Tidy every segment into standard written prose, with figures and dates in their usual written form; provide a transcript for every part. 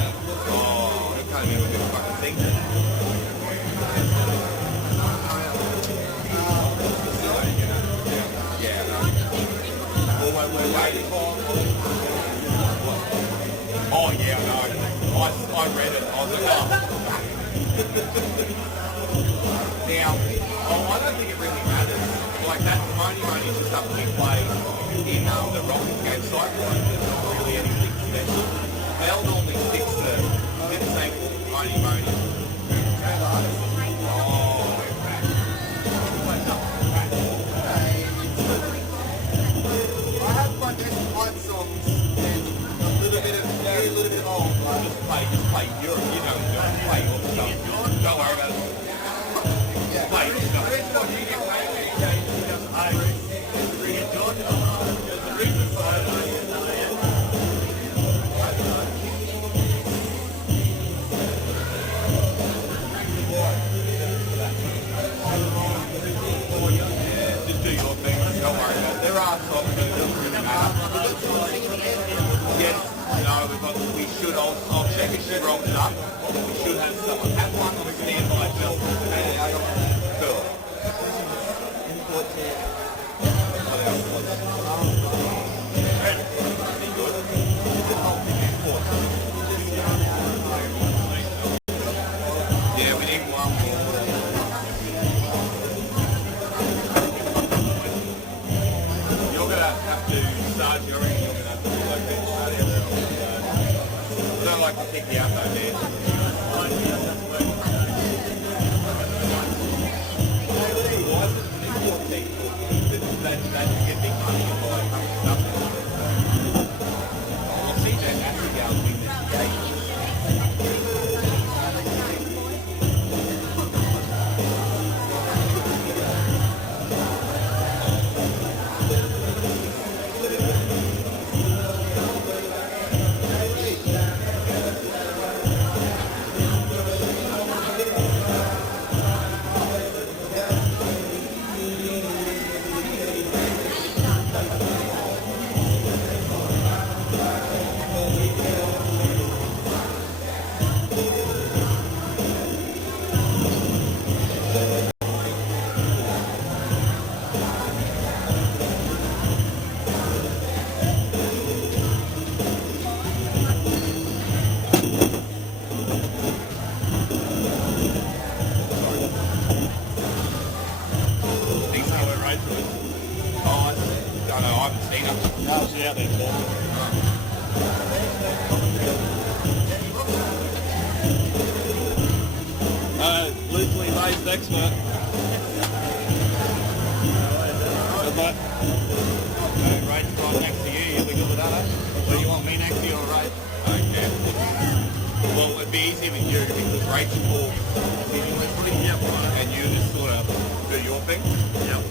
Oh, it can't even do fucking thing then. Yeah, no. Well, we're waiting for... Oh, yeah, no. I read it. I was like, oh. Now, I don't think it really matters. Like, that money is just something we play in the Rockets game Cyclones. It's not really anything special. They'll normally stick to the same money. I have my best pipe songs and a little bit of old. Just play Europe, you know, play all the stuff. Don't worry about it. Yeah. Play your stuff. Just do your thing. Don't worry about it. There are songs that don't really matter. Yes. No, we should. I'll check if she rolls it up. We should have someone. Have one on standby, Bill. Cool. Yeah, we need one more. You're going to have to start your end. You're going to have to relocate to start everywhere. I don't like to kick you out though, man. That you get big money and buy stuff. Well, CJ Africa win this game. Loosely based expert. Good luck. Ray's right next to you. You'll be good with that, eh? So you want me next to you or Ray? Okay. Well, it'd be easier with you because Ray's will continuously. Yep. And you just sort of do your thing. Yep.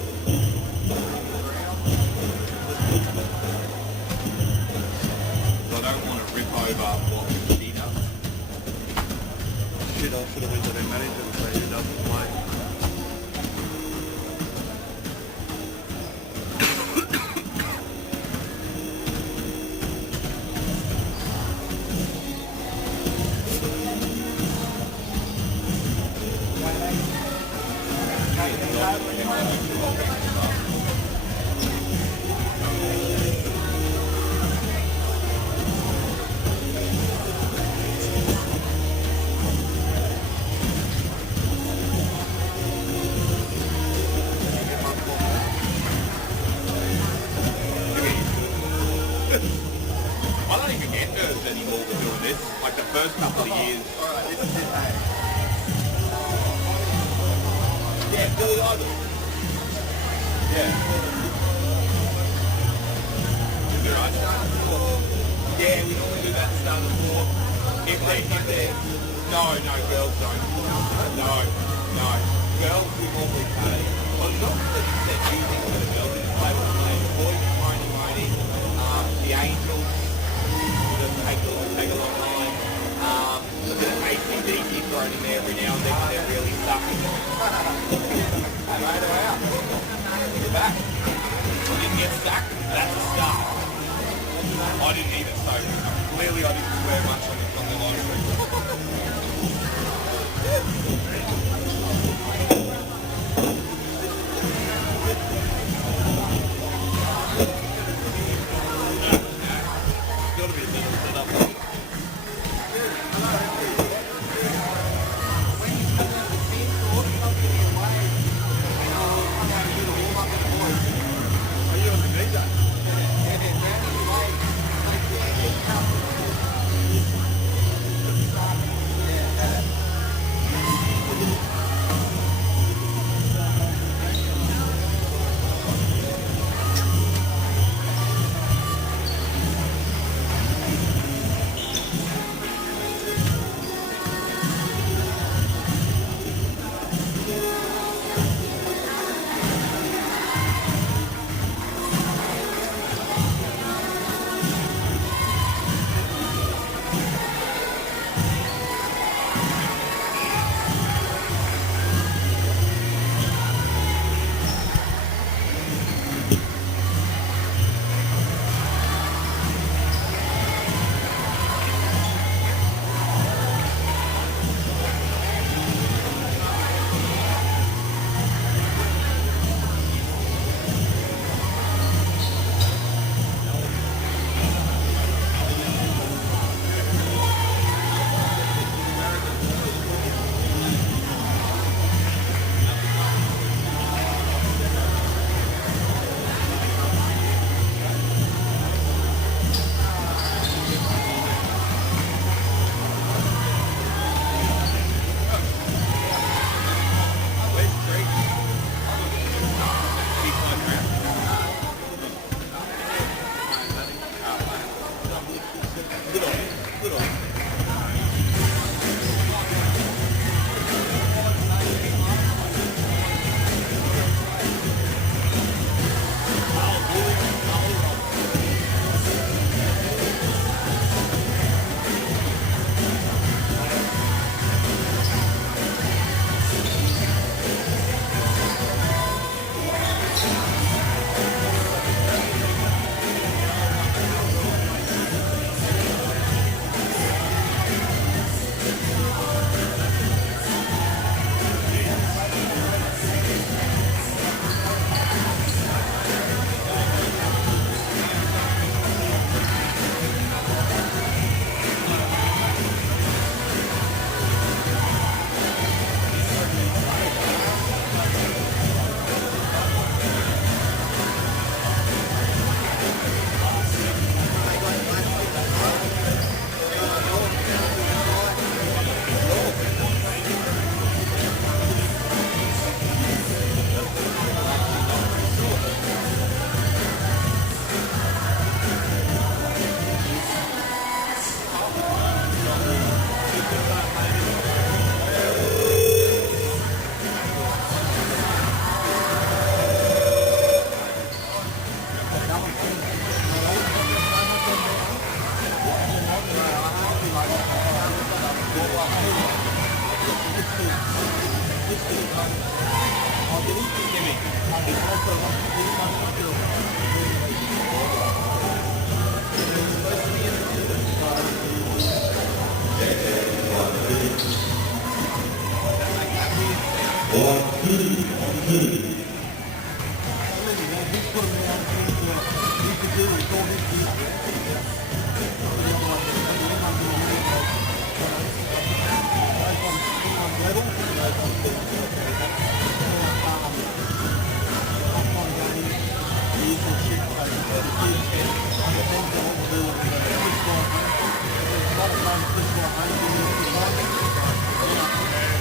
So I don't want to rip over what he does. Shit, I should have went to their manager and say who doesn't play. I don't even get nerves anymore for doing this. Like the first couple of years. Alright, this is it, hey. Yeah, Billy Idol. Yeah. You're right, yeah, we normally do that start of the floor. If they're... No, girls don't. No. Girls we normally pay. Well, it's not really that easy for the girls. It's play with the boys, Tony, the Angels, take a long time. Look at the ACDC thrown in there every now and then, they're really sucking. Right out. You're back. You didn't get sacked? That's a start. I didn't either, so clearly I didn't swear much on the live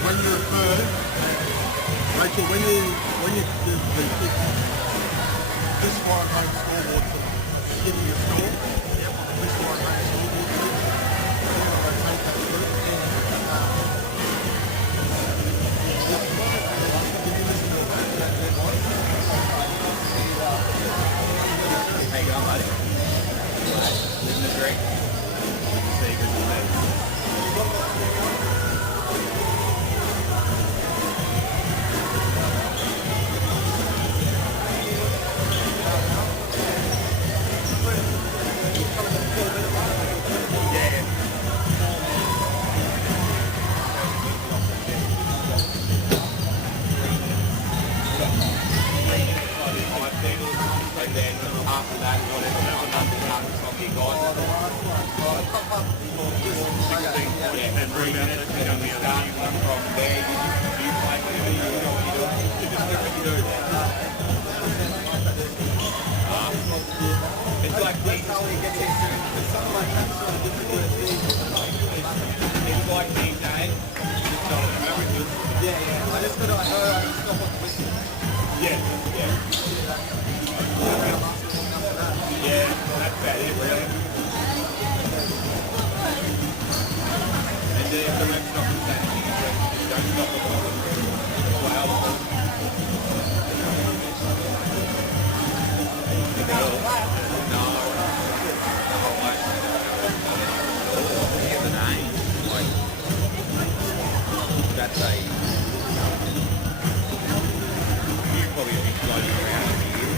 When you refer, Rachel, when you do this one makes scoreboard for giving you a score. Yep. This one makes scoreboard for you. I take that through. How you going, buddy? Living the dream. Secrets of it. And then after that, whatever, another song you got. And 3 minutes, and then we start from there. You play whatever you know what you do. You just do what you do. It's like these. It's like these days. Just not an American. I just got to stop on the listen. Yeah. Yeah, that's about it, really. And then if the rep stops standing, just don't stop at all. Wow. No. Get the name. Like, that's a... You probably have been floating around in the year.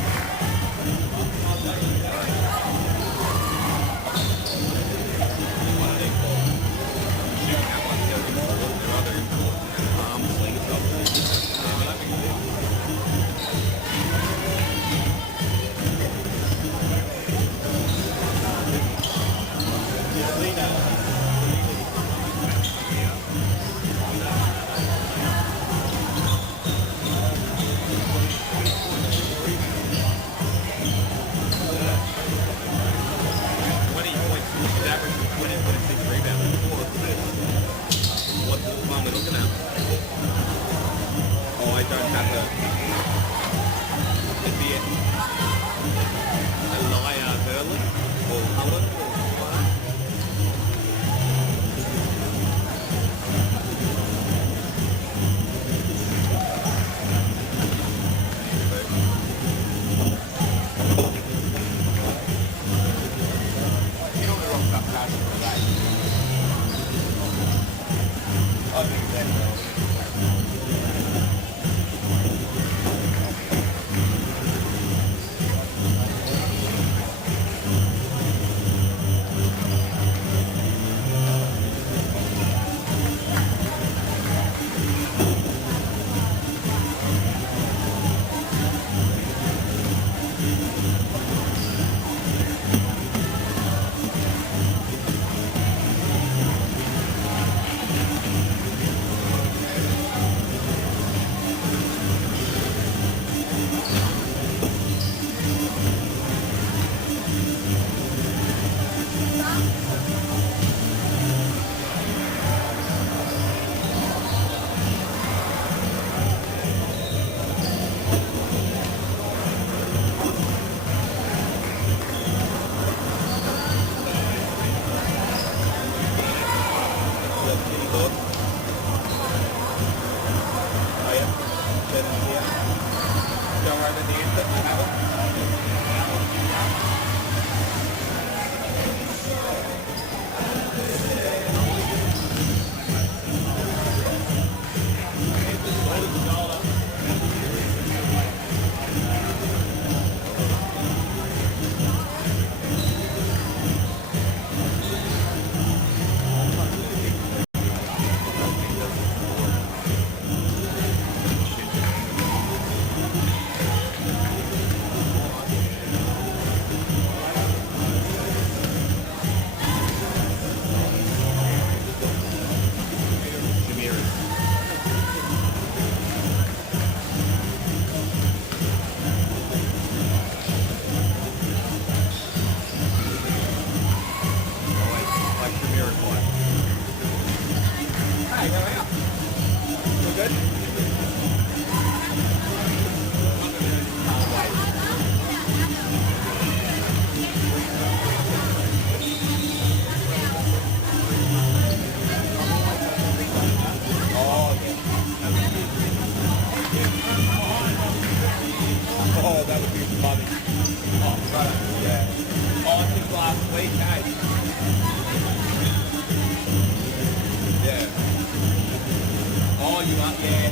you up, yeah,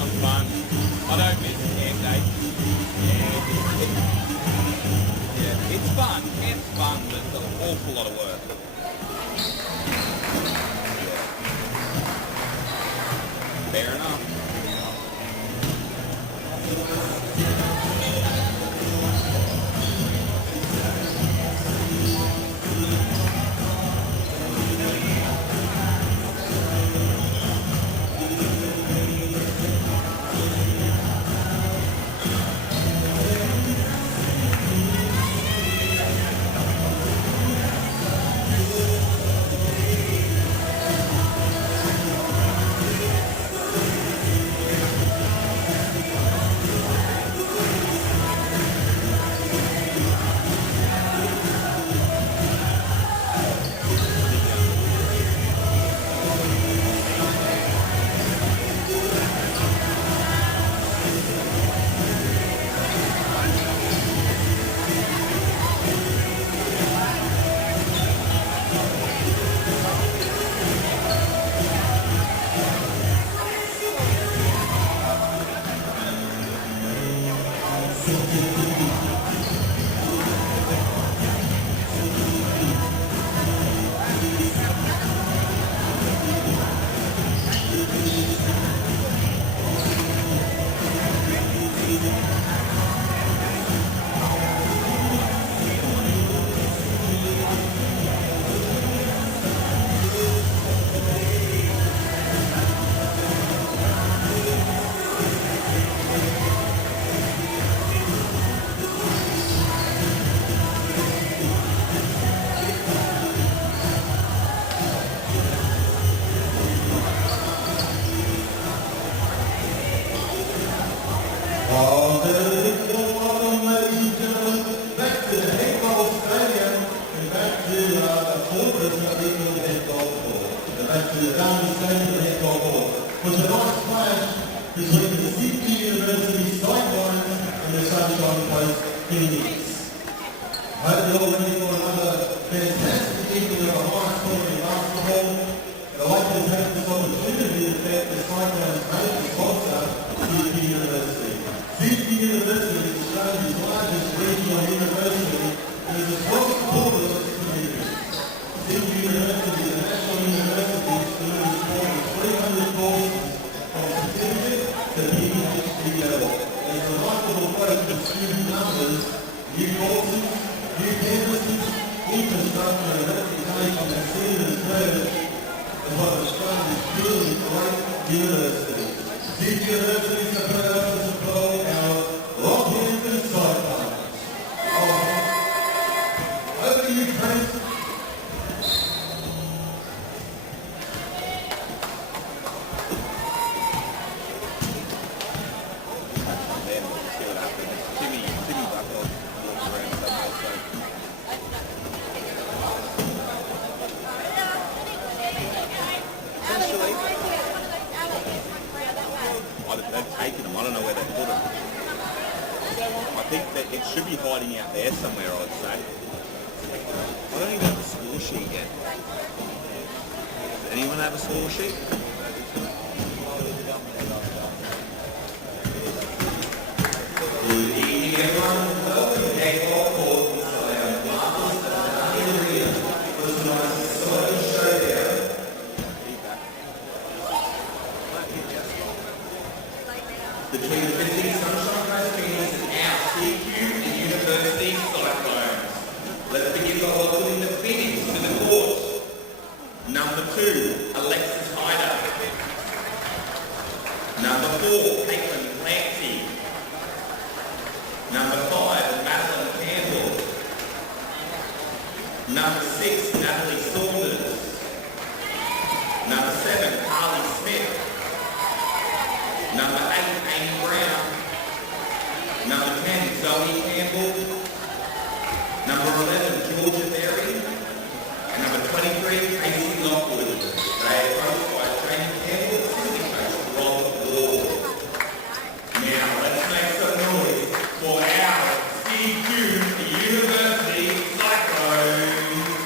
I'm fun. I don't miss camp days. Yeah, it's fun. Camp's fun, but it's an awful lot of work. Fair enough. Was a nice clash between the CQUniversity Cyclones and the Sunshine Coast Phoenix. Hope you're all ready for another fantastic evening of a high scoring basketball. I'd like to take this opportunity to thank the Cyclones major sponsor, CQUniversity. CQUniversity is Australia's largest regional university and is a strong supporter of its community. CQUniversity is a national university which delivers more than 300 courses from certificate to PhD level. There's a remarkable growth in student numbers, new courses, new campuses, infrastructure and reputation that students merge as one of Australia's truly great universities. CQUniversity is a proud to support our Rockhampton Cyclones. Over to you, Prince. They've taken them. I don't know where they put them. I think that it should be hiding out there somewhere, I would say. I don't even have a score sheet yet. Does anyone have a score sheet? Good evening, everyone. Welcome to Day 4 Court inside our Marcus and Arena for tonight's exciting showdown. Between the visiting Sunshine Coast Phoenix and our CQUniversity Cyclones. Let's begin by welcoming the Phoenix to the court. Number 2, Alexis Hyder. Number 4, Caitlin Clancy. Number 5, Madeline Campbell. Number 6, Natalie Saunders. Number 7, Carly Smith. Number 8, Amy Brown. Number 10, Zoe Campbell. Number 11, Georgia Berry. And number 23, Casey Lockwood. They are coached by Jane Campbell, assistant coach Rob Ward. Now let's make some noise for our CQUniversity Cyclones.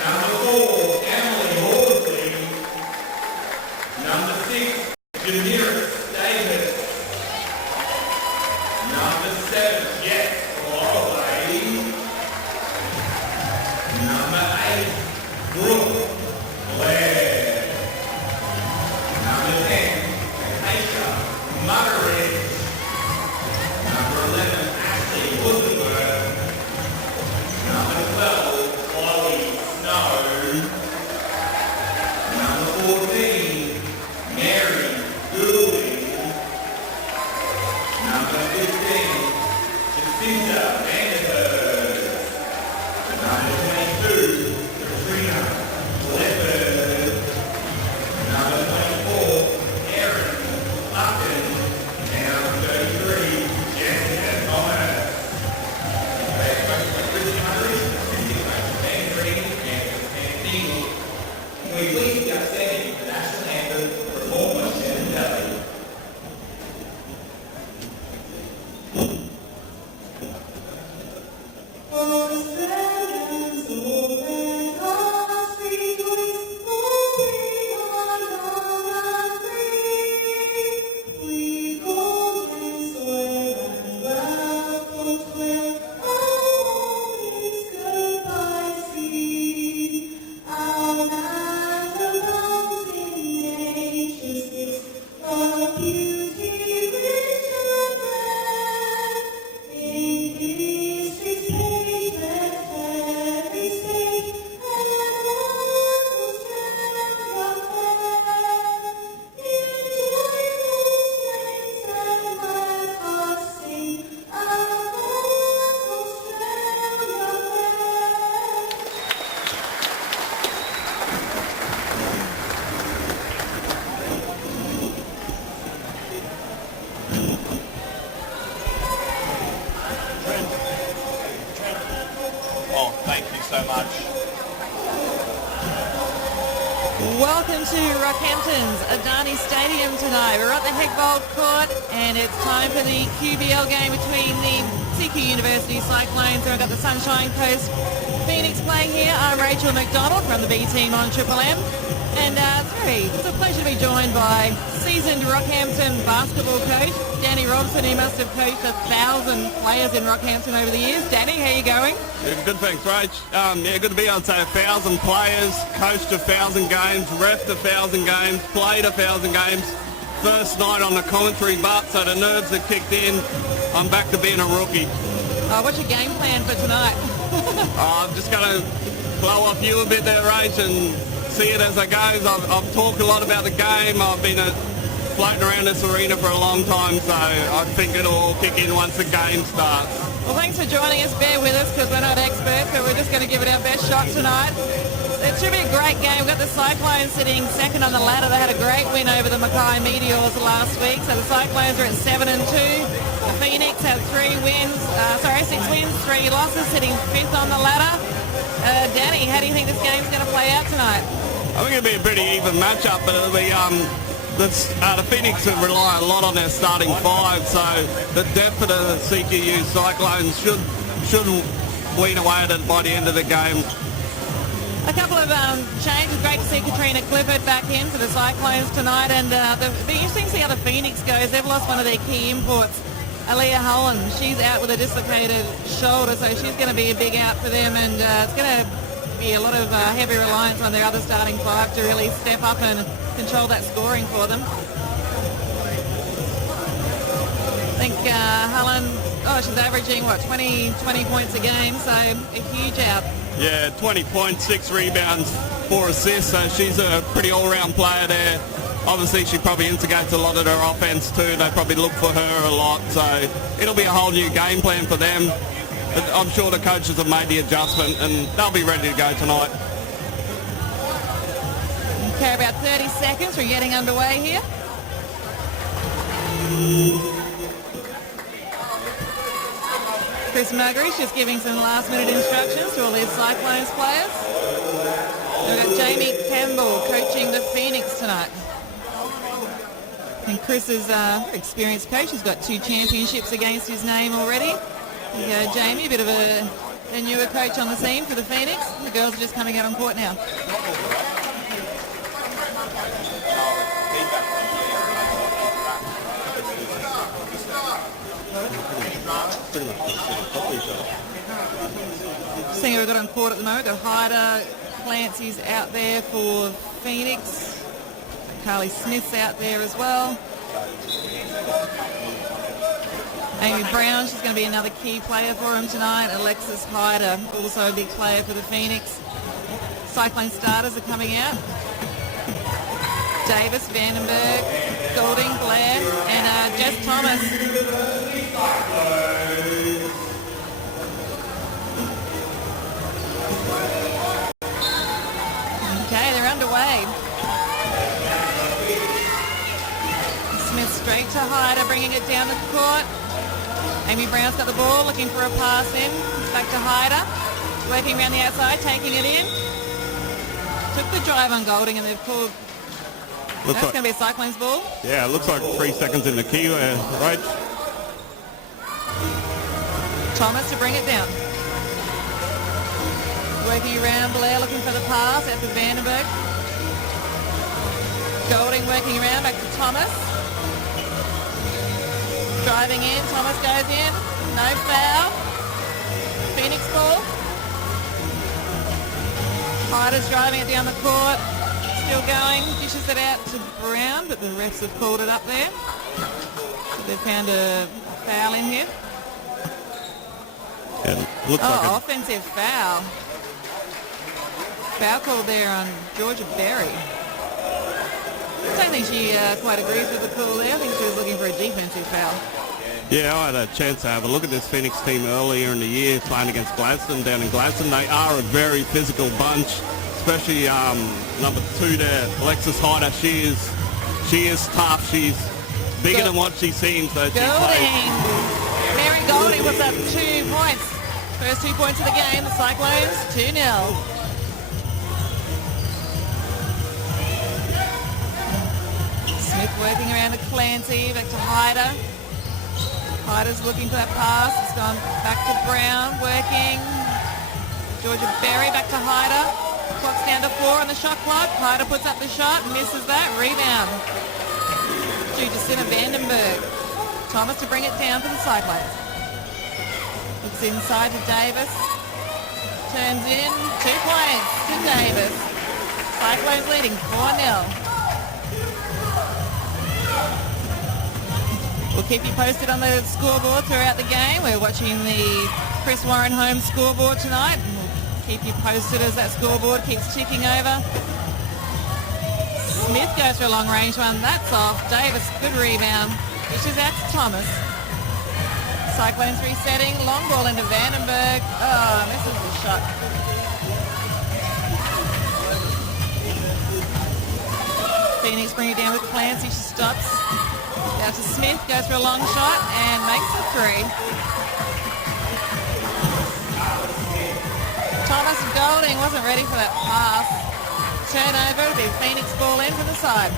Number 4, Emily Horsley. Number 6, Jameer Davis. Number 7, Jess Holloway. Number 8, Brooke Blair. Number 10, Aisha Mutteridge. Number 11, Ashley Woodward. Number 12, Chloe Snow. Number 14, Mary Dooley. Number 15, Jacinta Vanderhurst. Number 22, Katrina Leopard. Number 24, Erin Upton. And number 33, Jessica Thomas. Their coach was Christian Hunteridge, assistant coach Ben Green, and Deagle. Can we please be upstanding for the national anthem performed by Shannon Daly? Oh, thank you so much. Welcome to Rockhampton's Adani Stadium tonight. We're at the Heckbold Court and it's time for the QBL game between the CQUniversity Cyclones and we've got the Sunshine Coast Phoenix playing here. I'm Rachel McDonald from the B team on Triple M and it's a pleasure to be joined by seasoned Rockhampton basketball coach Danny Robson. He must have coached 1,000 players in Rockhampton over the years. Danny, how are you going? Yeah, good, thanks, Rach. Good to be on, say 1,000 players, coached 1,000 games, refed 1,000 games, played 1,000 games. First night on the commentary butt, so the nerves have kicked in. I'm back to being a rookie. What's your game plan for tonight? I'm just going to blow off you a bit there, Rach, and see it as it goes. I've talked a lot about the game. I've been floating around this arena for a long time, so I think it'll all kick in once the game starts. Well, thanks for joining us. Bear with us because we're not experts, but we're just going to give it our best shot tonight. It should be a great game. We've got the Cyclones sitting second on the ladder. They had a great win over the Mackay Meteors last week. So the Cyclones are at 7-2. The Phoenix have 6 wins, 3 losses, sitting fifth on the ladder. Danny, how do you think this game's going to play out tonight? I think it'll be a pretty even matchup, but it'll be the Phoenix rely a lot on their starting five, so the depth of the CQU Cyclones should wean away at it by the end of the game. A couple of changes. Great to see Katrina Clifford back in for the Cyclones tonight, and the interesting to see how the Phoenix goes. They've lost one of their key imports, Aaliyah Holland. She's out with a dislocated shoulder, so she's going to be a big out for them, and it's going to be a lot of heavy reliance on their other starting five to really step up and control that scoring for them. I think Holland, she's averaging, 20 points a game, so a huge out. Yeah, 20 points, 6 rebounds, 4 assists, so she's a pretty all-round player there. Obviously, she probably instigates a lot of their offense too. They probably look for her a lot, so it'll be a whole new game plan for them. But I'm sure the coaches have made the adjustment and they'll be ready to go tonight. Okay, about 30 seconds. We're getting underway here. Chris Muggery's just giving some last-minute instructions to all these Cyclones players. We've got Jamie Campbell coaching the Phoenix tonight. And Chris is an experienced coach. He's got 2 championships against his name already. Jamie, a bit of a newer coach on the scene for the Phoenix. The girls are just coming out on court now. thing we've got on court at the moment, got Hyder, Clancy's out there for Phoenix. Carly Smith's out there as well. Amy Brown, she's going to be another key player for him tonight. Alexis Hyder, also a big player for the Phoenix. Cyclone starters are coming out. Davis, Vandenberg, Golding, Blair, and Jess Thomas. Okay, they're underway. Smith straight to Hyder, bringing it down the court. Amy Brown's got the ball, looking for a pass in. It's back to Hyder, working around the outside, taking it in. Took the drive on Golding, and they've pulled. That's going to be a Cyclones ball. Yeah, it looks like 3 seconds in the key, right? Thomas to bring it down. Working around, Blair looking for the pass out to Vandenberg. Golding working around, back to Thomas. Driving in, Thomas goes in. No foul. Phoenix ball. Hyder's driving it down the court. Still going, dishes it out to Brown, but the refs have called it up there. So they've found a foul in here. It looks like offensive foul. Foul call there on Georgia Berry. I don't think she quite agrees with the call there. I think she was looking for a defensive foul. Yeah, I had a chance to have a look at this Phoenix team earlier in the year playing against Gladstone down in Gladstone. They are a very physical bunch, especially number 2 there, Alexis Hyder. She is tough. She's bigger than what she seems. So Golding. Mary Golding puts up 2 points. First 2 points of the game, the Cyclones 2-0. Smith working around to Clancy, back to Hyder. Hyder's looking for that pass. It's gone back to Brown, working. Georgia Berry back to Hyder. Clock's down to 4 on the shot clock. Hyder puts up the shot, misses that. Rebound. Due to Simmer Vandenberg. Thomas to bring it down for the Cyclones. Looks inside to Davis. Turns in. 2 points to Davis. Cyclones leading 4-0. We'll keep you posted on the scoreboard throughout the game. We're watching the Chris Warren home scoreboard tonight. We'll keep you posted as that scoreboard keeps ticking over. Smith goes for a long range one. That's off. Davis, good rebound. Dishes out to Thomas. Cyclones resetting. Long ball into Vandenberg. Oh, misses the shot. Phoenix bring it down with Clancy. She stops. Down to Smith, goes for a long shot and makes a 3. Thomas Golding wasn't ready for that pass. Turnover, it'll be Phoenix ball in for the side.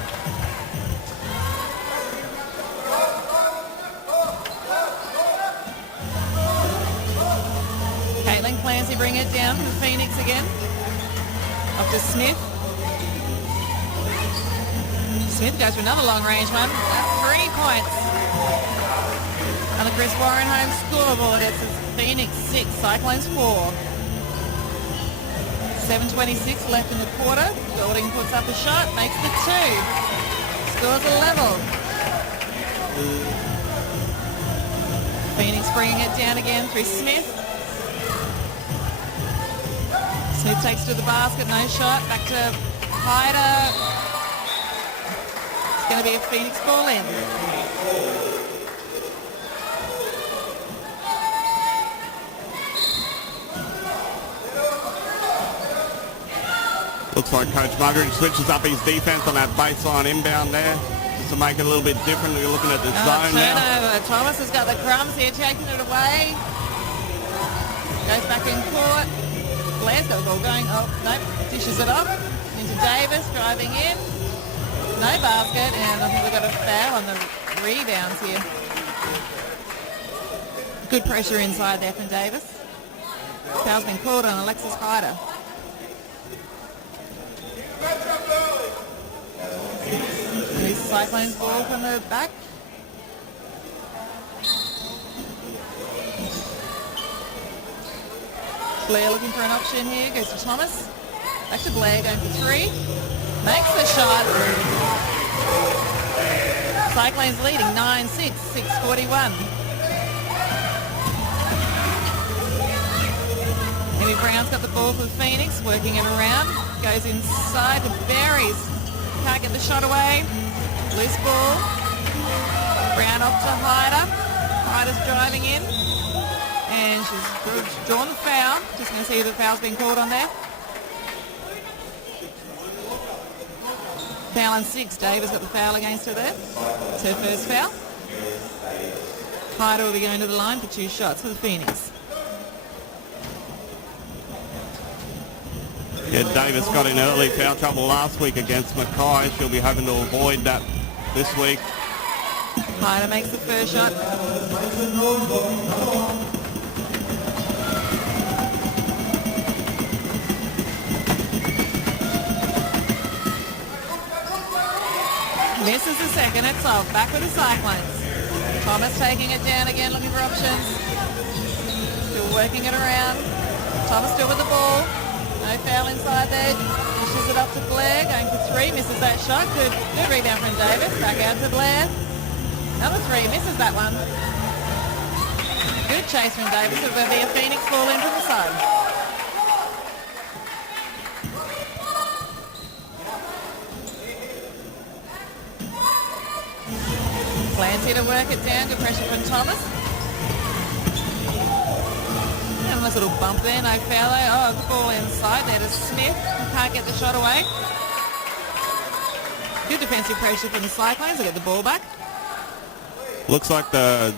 Caitlin Clancy bring it down to Phoenix again. Up to Smith. Smith goes for another long range one. 3 points. On the Chris Warren home scoreboard, it's Phoenix 6, Cyclones 4. 7:26 left in the quarter. Golding puts up a shot, makes the 2. Scores a level. Phoenix bringing it down again through Smith. Smith takes to the basket, no shot. Back to Hyder. Going to be a Phoenix ball in. Looks like Coach Muggeridge switches up his defense on that baseline inbound there just to make it a little bit different. We're looking at the zone now. Turnover. Thomas has got the crumbs here, taking it away. Goes back in court. Blair's got the ball going. Oh, nope. Dishes it off. Into Davis, driving in. No basket, and I think we've got a foul on the rebounds here. Good pressure inside there from Davis. Foul's been called on Alexis Hyder. These Cyclones ball from the back. Blair looking for an option here. Goes to Thomas. Back to Blair, going for 3. Makes the shot. Cyclones leading 9-6, 6:41. Amy Brown's got the ball for the Phoenix, working it around. Goes inside to Berries. Can't get the shot away. Loose ball. Brown off to Hyder. Hyder's driving in. And she's drawn the foul. Just going to see if the foul's been called on there. Foul on 6. Davis got the foul against her there. It's her first foul. Hyder will be going to the line for 2 shots for the Phoenix. Yeah, Davis got in early foul trouble last week against Mackay. She'll be hoping to avoid that this week. Hyder makes the first shot. Misses the second. It's off. Back with the Cyclones. Thomas taking it down again, looking for options. Still working it around. Thomas still with the ball. No foul inside there. Pushes it up to Blair. Going for 3. Misses that shot. Good rebound from Davis. Back out to Blair. Another 3. Misses that one. Good chase from Davis. It will be a Phoenix ball in from the side. Plans here to work it down. Good pressure from Thomas. And a nice little bump there. No foul there. Oh, the ball inside there to Smith. Can't get the shot away. Good defensive pressure from the Cyclones. They get the ball back. Looks like the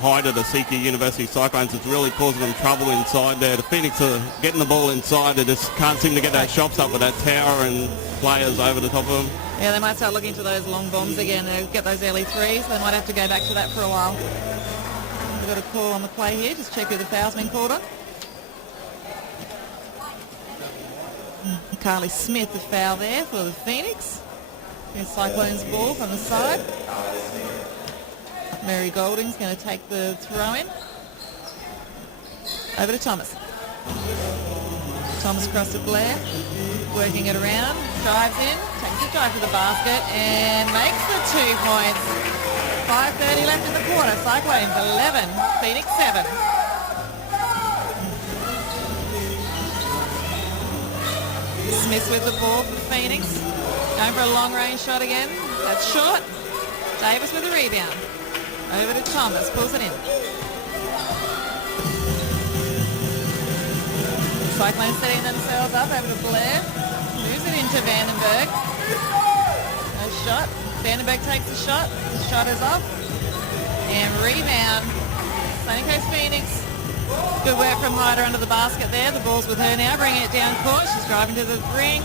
height of the CQUniversity Cyclones is really causing them trouble inside there. The Phoenix are getting the ball inside. They just can't seem to get those shots up with that tower and players over the top of them. Yeah, they might start looking to those long bombs again. They'll get those early 3s. They might have to go back to that for a while. We've got a call on the play here. Just check who the foul's been called on. Carly Smith, the foul there for the Phoenix. Here's Cyclones ball from the side. Mary Golding's going to take the throw-in. Over to Thomas. Thomas across to Blair. Working it around. Drives in. Takes a drive to the basket and makes the 2 points. 5:30 left in the quarter. Cyclones 11. Phoenix 7. Smith with the ball for Phoenix. Going for a long-range shot again. That's short. Davis with the rebound. Over to Thomas. Pulls it in. Cyclones setting themselves up. Over to Blair. Moves it into Vandenberg. No shot. Vandenberg takes the shot. The shot is off. And rebound. Sunny Coast Phoenix. Good work from Hyder under the basket there. The ball's with her now. Bringing it down court. She's driving to the ring.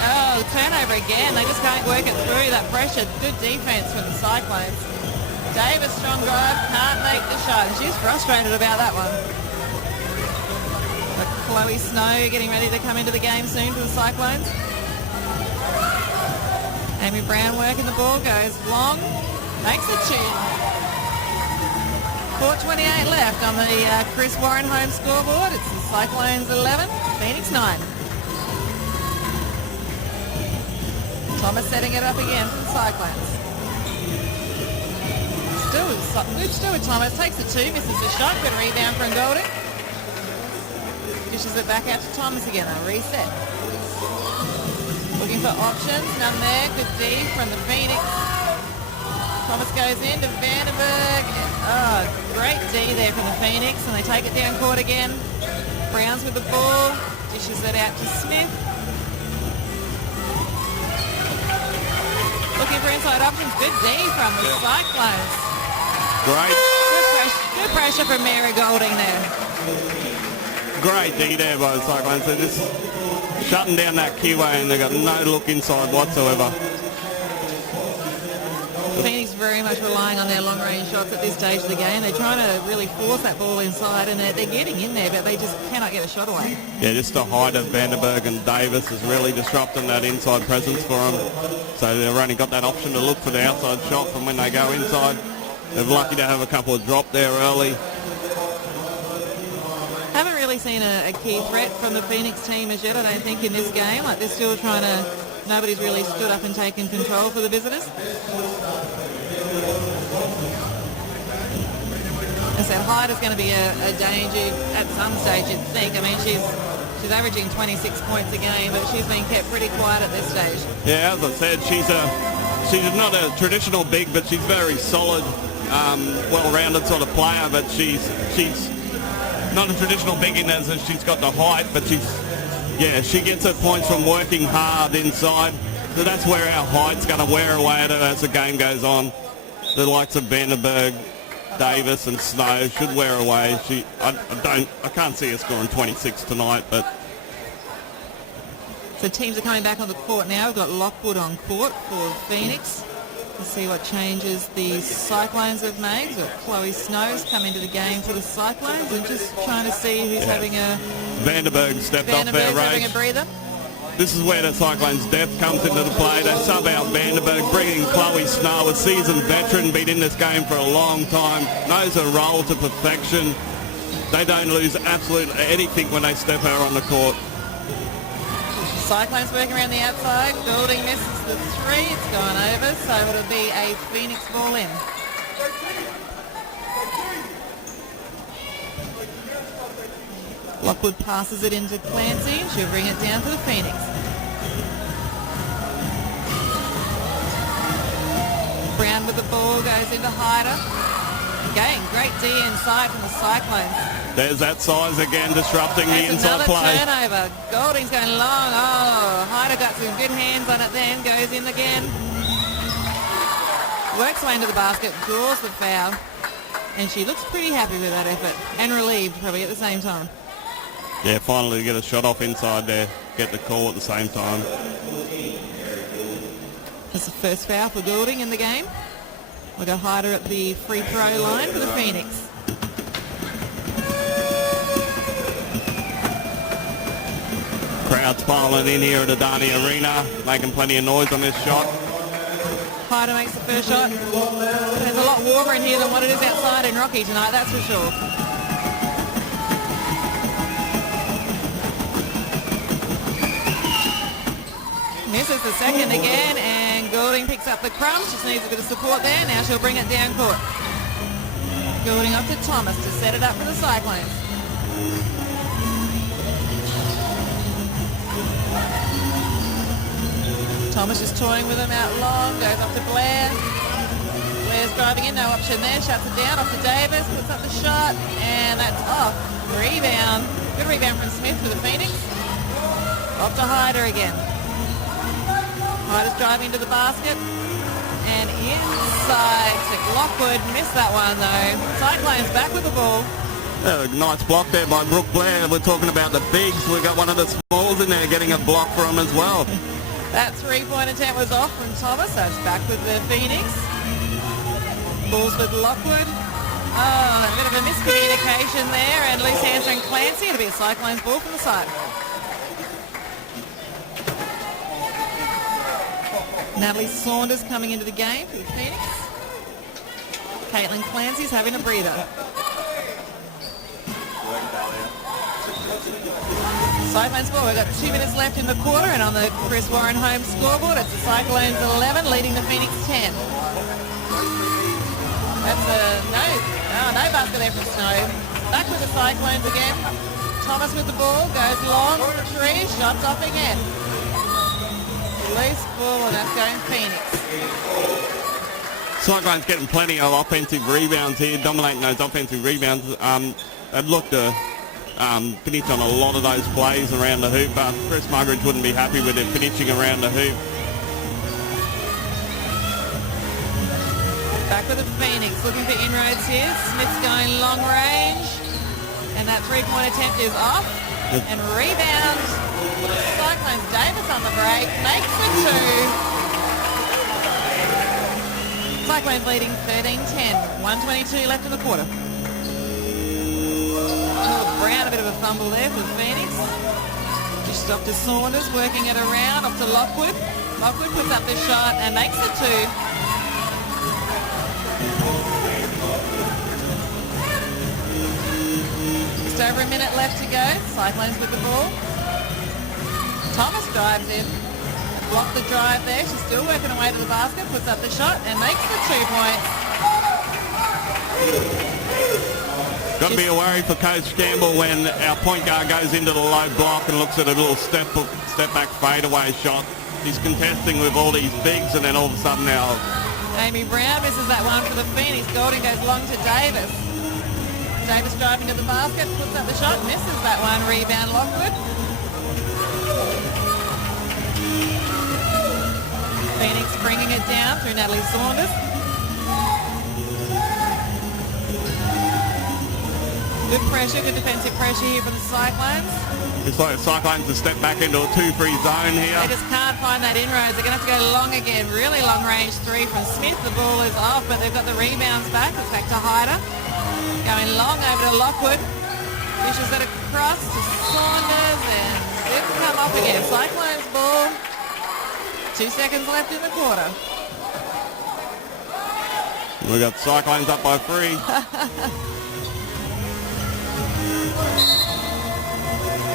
Oh, turnover again. They just can't work it through. That pressure. Good defense from the Cyclones. Davis, strong drive. Can't make the shot. And she's frustrated about that one. But Chloe Snow getting ready to come into the game soon for the Cyclones. Amy Brown working the ball. Goes long. Makes it 2. 4:28 left on the Chris Warren home scoreboard. It's the Cyclones 11, Phoenix 9. Thomas setting it up again for the Cyclones. Still with Thomas. Takes the 2, misses the shot. Good rebound from Golding. Dishes it back out to Thomas again. A reset. Looking for options. None there. Good D from the Phoenix. Thomas goes into Vandenberg. Oh, great D there from the Phoenix. And they take it down court again. Browns with the ball. Dishes it out to Smith. Looking for inside options. Good D from the Cyclones. Great. Good pressure from Mary Golding there. Great D there by the Cyclones. They're just shutting down that keyway and they've got no look inside whatsoever. Phoenix very much relying on their long-range shots at this stage of the game. They're trying to really force that ball inside and they're getting in there, but they just cannot get a shot away. Yeah, just the height of Vandenberg and Davis is really disrupting that inside presence for them. So they've only got that option to look for the outside shot from when they go inside. They're lucky to have a couple of drop there early. Haven't really really seen a key threat from the Phoenix team as yet, I don't think, in this game. Like, they're still trying to... Nobody's really stood up and taken control for the visitors. I said Hyder's going to be a danger at some stage, you'd think. I mean, she's averaging 26 points a game, but she's been kept pretty quiet at this stage. Yeah, as I said, she's not a traditional big, but she's very solid, well-rounded sort of player. But she's not a traditional big in as she's got the height, but she gets her points from working hard inside. So that's where our height's going to wear away at her as the game goes on. The likes of Vandenberg, Davis and Snow should wear away. I can't see her scoring 26 tonight, but... So teams are coming back on the court now. We've got Lockwood on court for Phoenix. Let's see what changes the Cyclones have made. So Chloe Snow's come into the game for the Cyclones, and just trying to see who's having a... Vandenberg stepped off their race. Having a breather. This is where the Cyclones' depth comes into the play. They sub out Vandenberg, bringing Chloe Snow, a seasoned veteran, been in this game for a long time, knows her role to perfection. They don't lose absolutely anything when they step her on the court. Cyclones working around the outside. Goulding misses the three. It's gone over, so it'll be a Phoenix ball in. Lockwood passes it into Clancy. She'll bring it down to the Phoenix. Brown with the ball, goes into Hyder. Again, great D inside from the Cyclones. There's that size again, disrupting the inside another play. Turnover. Goulding's going long. Oh, Hyder got some good hands on it then. Goes in again. Works way into the basket, draws the foul. And she looks pretty happy with that effort. And relieved, probably, at the same time. Yeah, finally get a shot off inside there. Get the call at the same time. That's the first foul for Goulding in the game. We've got Hyder at the free throw line for the Phoenix. Crowd's piling in here at Adani Arena, making plenty of noise on this shot. Hyder makes the first shot. It's a lot warmer in here than what it is outside in Rocky tonight, that's for sure. Misses the second again, and Goulding picks up the crumbs. Just needs a bit of support there. Now she'll bring it down court. Goulding off to Thomas to set it up for the Cyclones. Thomas is toying with him out long, goes up to Blair. Blair's driving in, no option there, shuts it down, off to Davis, puts up the shot, and that's off. Rebound. Good rebound from Smith for the Phoenix. Off to Hyder again. Hyder's driving to the basket. And inside to Lockwood. Missed that one though. Cyclones back with the ball. Nice block there by Brooke Blair. We're talking about the bigs. We've got one of the smalls in there getting a block for him as well. That three-point attempt was off from Thomas. So it's back with the Phoenix. Balls with Lockwood. Oh, a bit of a miscommunication there. And loose hands from Clancy. It'll be a Cyclones ball from the side. Natalie Saunders coming into the game for the Phoenix. Caitlin Clancy's having a breather. Cyclones ball. We've got 2 minutes left in the quarter, and on the Chris Warren home scoreboard, it's the Cyclones 11 leading the Phoenix 10. That's no basket there from Snow. Back with the Cyclones again. Thomas with the ball, goes long for three, shots off again. Loose ball, and that's going Phoenix. Cyclones getting plenty of offensive rebounds here, dominating those offensive rebounds. They'd look to finish on a lot of those plays around the hoop, but Chris Muggeridge wouldn't be happy with it finishing around the hoop. Back with the Phoenix, looking for inroads here. Smith's going long range, and that three-point attempt is off. And rebound. Cyclones. Davis on the break, makes the two. Cyclones leading 13-10. 1:22 left in the quarter. Oh, Brown, a bit of a fumble there for the Phoenix. Just off to Saunders, working it around, off to Lockwood. Lockwood puts up the shot and makes the two. Just over a minute left to go. Cyclones with the ball. Thomas drives in. Blocked the drive there. She's still working her way to the basket. Puts up the shot and makes the 2 points. Got to be a worry for Coach Campbell when our point guard goes into the low block and looks at a little step back fadeaway shot. He's contesting with all these bigs, and then all of a sudden now Amy Brown misses that one for the Phoenix. Golding goes long to Davis. Davis driving to the basket, puts up the shot, misses that one. Rebound Lockwood. Phoenix bringing it down through Natalie Saunders. Good pressure, good defensive pressure here for the Cyclones. it's like the Cyclones to step back into a 2-3 zone here. They just can't find that inroads. They're going to have to go long again. Really long range 3 from Smith. The ball is off, but they've got the rebounds back. It's back to Hyder. Going long over to Lockwood. Dishes it across to Saunders, and they've come up again. Cyclones ball. 2 seconds left in the quarter. We got Cyclones up by 3.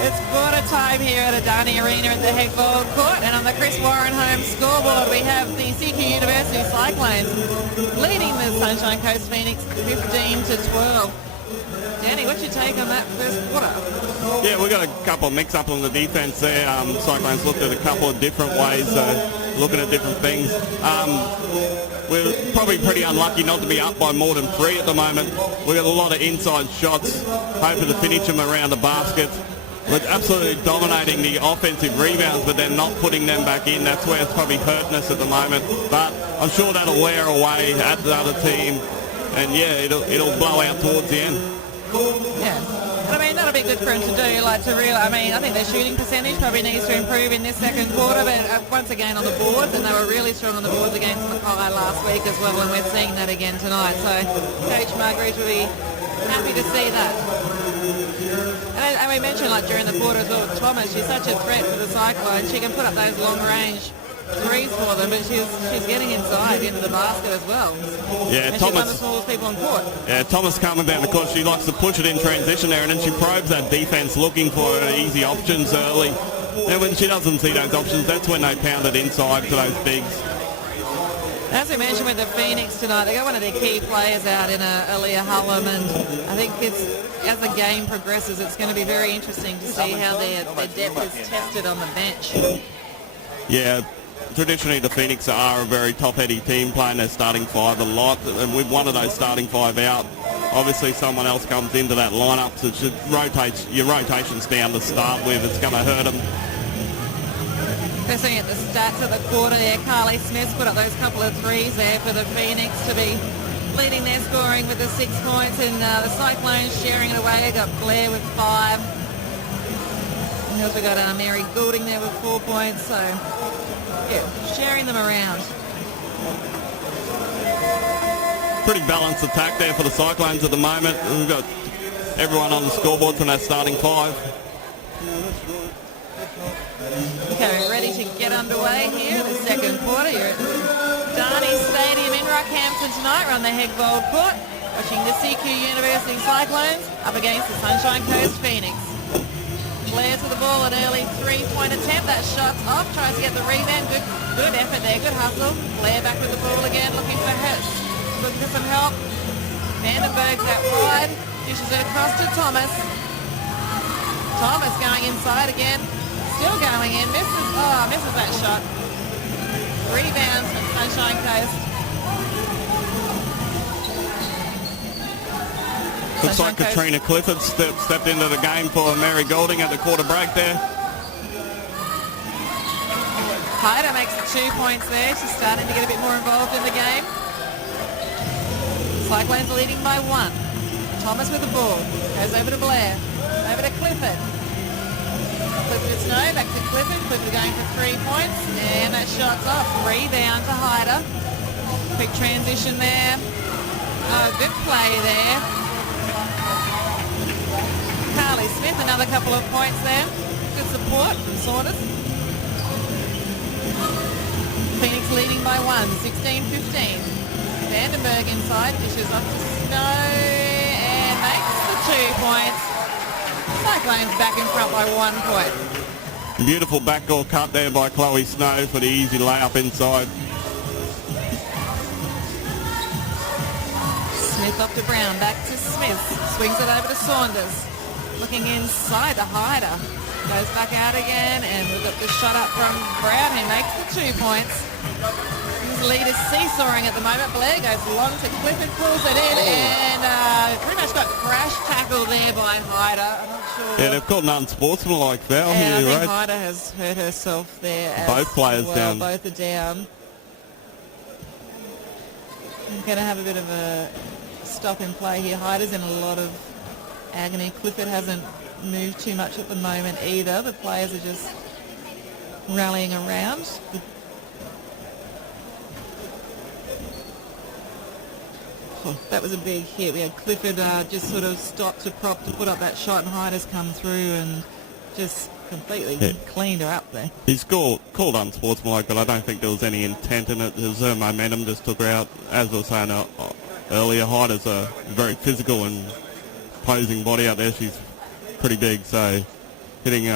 It's quarter time here at Adani Arena at the Hegbold Court, and on the Chris Warren home scoreboard we have the CQUniversity Cyclones leading the Sunshine Coast Phoenix 15-12. Danny, what's your take on that first quarter? Yeah, we got a couple of mix-up on the defense there. Cyclones looked at a couple of different ways, looking at different things. We're probably pretty unlucky not to be up by more than 3 at the moment. We've got a lot of inside shots, hoping to finish them around the basket. We're absolutely dominating the offensive rebounds, but then not putting them back in. That's where it's probably hurting us at the moment. But I'm sure that'll wear away at the other team. And yeah, it'll blow out towards the end. Yeah. But I mean, that'll be good for him to do. I think their shooting percentage probably needs to improve in this second quarter, but once again on the boards, and they were really strong on the boards against Mackay last week as well, and we're seeing that again tonight. So Coach Muggeridge will be happy to see that. And we mentioned during the quarter as well with Thomas, she's such a threat for the Cyclones. She can put up those long range 3s for them, but she's getting inside into the basket as well. Yeah, and Thomas. She's one of the smallest people on court. Yeah, Thomas coming down the court. She likes to push it in transition there, and then she probes that defense looking for easy options early. And when she doesn't see those options, that's when they pound it inside to those bigs. As we mentioned with the Phoenix tonight, they got one of their key players out in Aaliyah Hullum, and I think as the game progresses, it's going to be very interesting to see how their depth is tested on the bench. Yeah, traditionally the Phoenix are a very top-heavy team playing their starting 5 a lot, and with one of those starting 5 out, obviously someone else comes into that lineup, so your rotation's down to start with. It's going to hurt them. Looking at the stats of the quarter there, Carly Smith put up those couple of 3s there for the Phoenix to be leading their scoring with the 6 points, and the Cyclones sharing it away. Got Blair with 5. And we got Mary Goulding there with 4 points. So yeah, sharing them around. Pretty balanced attack there for the Cyclones at the moment. We've got everyone on the scoreboard from that starting 5. Okay, ready to get underway here in the second quarter. You're at Darney Stadium in Rockhampton tonight. We're on the Hegbold Court, watching the CQUniversity Cyclones up against the Sunshine Coast Phoenix. Blair to the ball, an early 3-point attempt. That shot's off, tries to get the rebound. Good effort there, good hustle. Blair back with the ball again, looking for Hurst. Looking for some help. Vandenberg's out wide, dishes it across to Thomas. Thomas going inside again. Still going in, misses that shot. Rebounds from Sunshine Coast. Looks like Katrina Clifford stepped into the game for Mary Goulding at the quarter break there. Hyder makes the 2 points there. She's starting to get a bit more involved in the game. Cyclones are leading by 1. Thomas with the ball. Goes over to Blair. Over to Clifford. Clifford Snow, back to Clifford. Clifford going for 3 points. And that shot's off. Rebound to Hyder. Quick transition there. Oh, good play there. Carly Smith, another couple of points there. Good support from Saunders. Phoenix leading by 1, 16-15. Vandenberg inside, dishes off to Snow and makes the 2 points. Cyclones back in front by 1 point. Beautiful backdoor cut there by Chloe Snow for the easy layup inside. Smith off to Brown, back to Smith. Swings it over to Saunders. Looking inside the Hyder. Goes back out again, and we've got the shot up from Brown, who makes the 2 points. His lead is seesawing at the moment. Blair goes long to Clifford, pulls it in, and pretty much got crash tackled there by Hyder. I'm not sure. Yeah, they've called an unsportsmanlike foul and here, I think right? Hyder has hurt herself there as Both players well. down. Both are down. I'm going to have a bit of a stop in play here. Hyder's in a lot of agony. Clifford hasn't moved too much at the moment either. The players are just rallying around. That was a big hit. We had Clifford just sort of stopped to prop to put up that shot, and Hyder's come through and just completely cleaned her up there. He's called unsportsmanlike, but I don't think there was any intent in it. It was her momentum just took her out. As I was saying earlier, Hyder's a very physical and posing body out there. She's pretty big, so hitting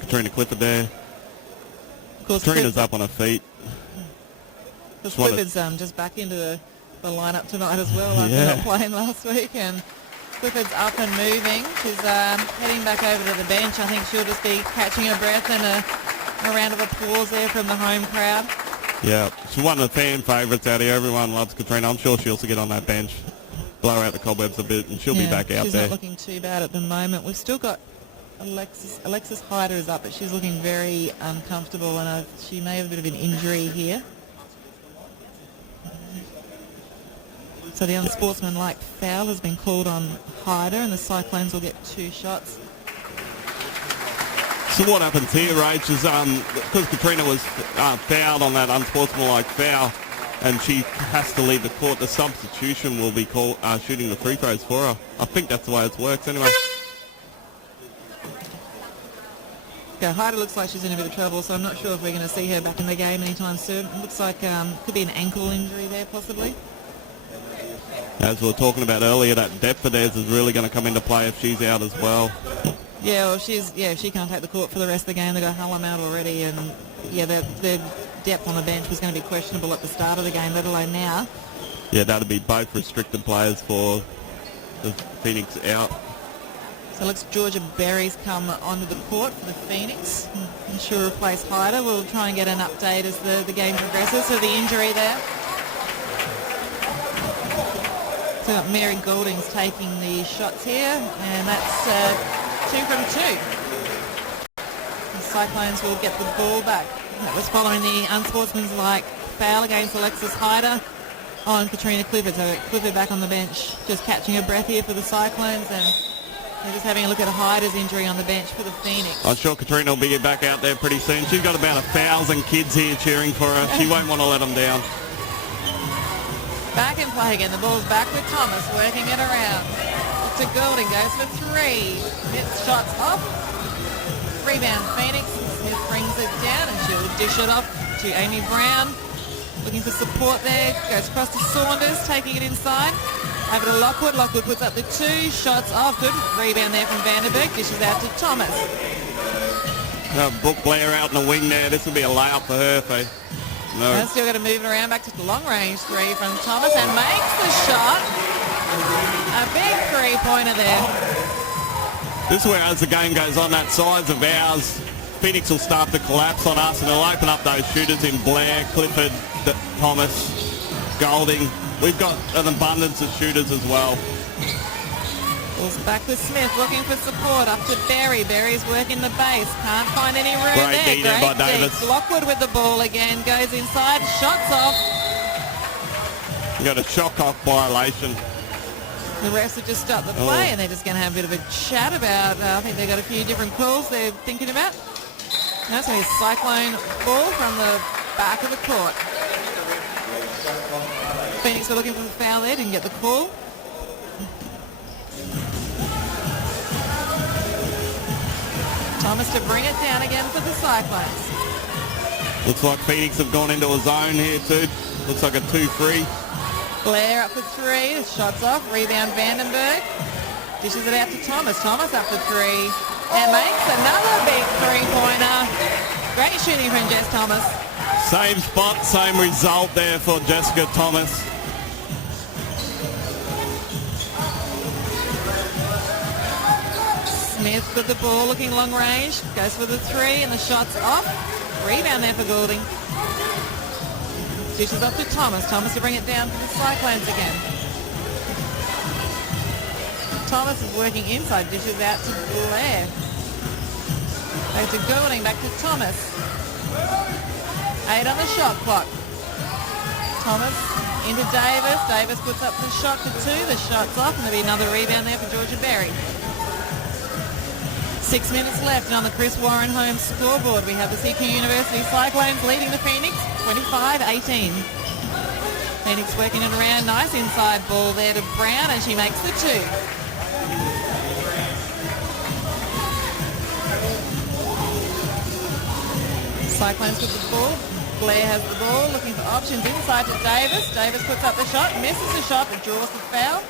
Katrina Clifford there. Of course, Katrina's up on her feet. Clifford's just back into the lineup tonight as well after not playing last week, and Clifford's up and moving. She's heading back over to the bench. I think she'll just be catching her breath, and a round of applause there from the home crowd. Yeah, she's one of the fan favourites out here. Everyone loves Katrina. I'm sure she'll also get on that bench, blow out the cobwebs a bit, and she'll be back out she's there. She's not looking too bad at the moment. We've still got Alexis Hyder is up, but she's looking very uncomfortable, and she may have a bit of an injury here. So the unsportsmanlike foul has been called on Hyder, and the Cyclones will get 2 shots. So what happens here, Rach, is because Katrina was fouled on that unsportsmanlike foul, and she has to leave the court, the substitution will be called shooting the free throws for her. I think that's the way it works anyway. Okay, Hyder looks like she's in a bit of trouble, so I'm not sure if we're going to see her back in the game anytime soon. It looks like could be an ankle injury there, possibly. As we were talking about earlier, that depth of theirs is really going to come into play if she's out as well. Yeah, well, if she can't take the court for the rest of the game, they've got Hallam out already, and their depth on the bench was going to be questionable at the start of the game, let alone now. Yeah, that'll be both restricted players for the Phoenix out. So looks Georgia Berry's come onto the court for the Phoenix, and she'll replace Hyder. We'll try and get an update as the game progresses. So the injury there. So Mary Golding's taking the shots here, and that's 2 from 2. The Cyclones will get the ball back. That was following the unsportsmanlike foul against Alexis Hyder on Katrina Clifford. So Clifford back on the bench, just catching her breath here for the Cyclones, and they're just having a look at Hyder's injury on the bench for the Phoenix. I'm sure Katrina will be back out there pretty soon. She's got about 1,000 kids here cheering for her. She won't want to let them down. Back in play again. The ball's back with Thomas, working it around. To Golding, goes for 3. Smith shots off. Rebound Phoenix. Smith brings it down, and she'll dish it off to Amy Brown. Looking for support there. Goes across to Saunders, taking it inside. Over to Lockwood. Lockwood puts up the 2. Shots off. Good rebound there from Vanderberg. Dishes out to Thomas. Brooke Blair out in the wing there. This will be a layup for her. And still got to move it around back to the long range 3 from Thomas, and makes the shot. A big 3-pointer there. This is where, as the game goes on, that size of ours, Phoenix will start to collapse on us, and it'll open up those shooters in Blair, Clifford, Thomas, Golding. We've got an abundance of shooters as well. Ball's back with Smith, looking for support, up to Berry. Berry's working the base, can't find any room Great there. D there by Davis. Lockwood with the ball again, goes inside, shots off. You got a shot clock violation. The refs have just stopped the play, and they're just going to have a bit of a chat about, I think they've got a few different calls they're thinking about. That's a Cyclone ball from the back of the court. Phoenix were looking for the foul there, didn't get the call. Thomas to bring it down again for the Cyclones. Looks like Phoenix have gone into a zone here too. Looks like a 2-3. Blair up for 3. The shot's off. Rebound Vandenberg. Dishes it out to Thomas. Thomas up for three and makes another big three-pointer. Great shooting from Jess Thomas. Same spot, same result there for Jessica Thomas. Smith with the ball, looking long range. Goes for the three and the shot's off. Rebound there for Goulding. Dishes up to Thomas. Thomas to bring it down to the Cyclones again. Thomas is working inside. Dishes out to Blair. Back to Goulding. Back to Thomas. 8 on the shot clock. Thomas into Davis. Davis puts up the shot for 2. The shot's off and there'll be another rebound there for Georgia Berry. 6 minutes left, and on the Chris Warren home scoreboard we have the CQUniversity Cyclones leading the Phoenix 25-18. Phoenix working it around. Nice inside ball there to Brown, and she makes the 2. Cyclones with the ball. Blair has the ball, looking for options inside to Davis. Davis puts up the shot, misses the shot, but draws the foul.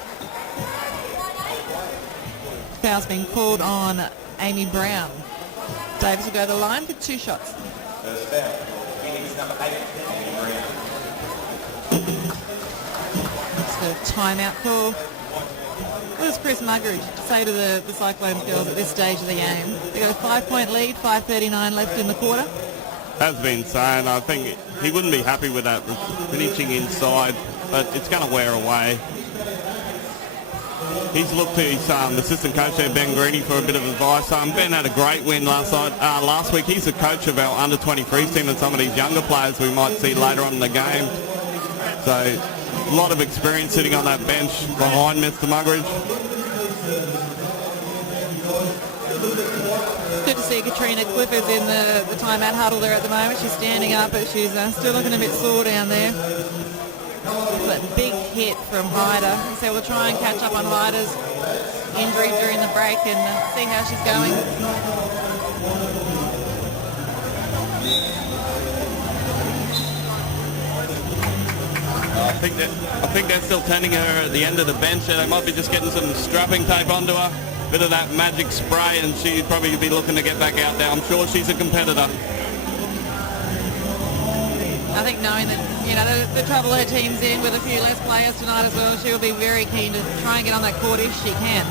Foul's been called on Amy Brown. Davis will go to the line for 2 shots. First foul. Phoenix number 8, Amy Brown. It's a timeout call. What does Chris Muggeridge say to the Cyclones girls at this stage of the game? They got a 5-point lead, 5:39 left in the quarter. Has been saying, I think he wouldn't be happy with that finishing inside, but it's going to wear away. He's looked to his assistant coach there, Ben Greedy, for a bit of advice. Ben had a great win last week. He's the coach of our under-23 team and some of these younger players we might see later on in the game. So a lot of experience sitting on that bench behind Mr. Muggeridge. Good to see Katrina Clifford's in the timeout huddle there at the moment. She's standing up, but she's still looking a bit sore down there. That big hit from Hyder. So we'll try and catch up on Hyder's injury during the break and see how she's going. I think they're still tending her at the end of the bench. They might be just getting some strapping tape onto her. Bit of that magic spray, and she'd probably be looking to get back out there. I'm sure she's a competitor. I think knowing that, you know, the trouble her team's in with a few less players tonight as well, she'll be very keen to try and get on that court if she can.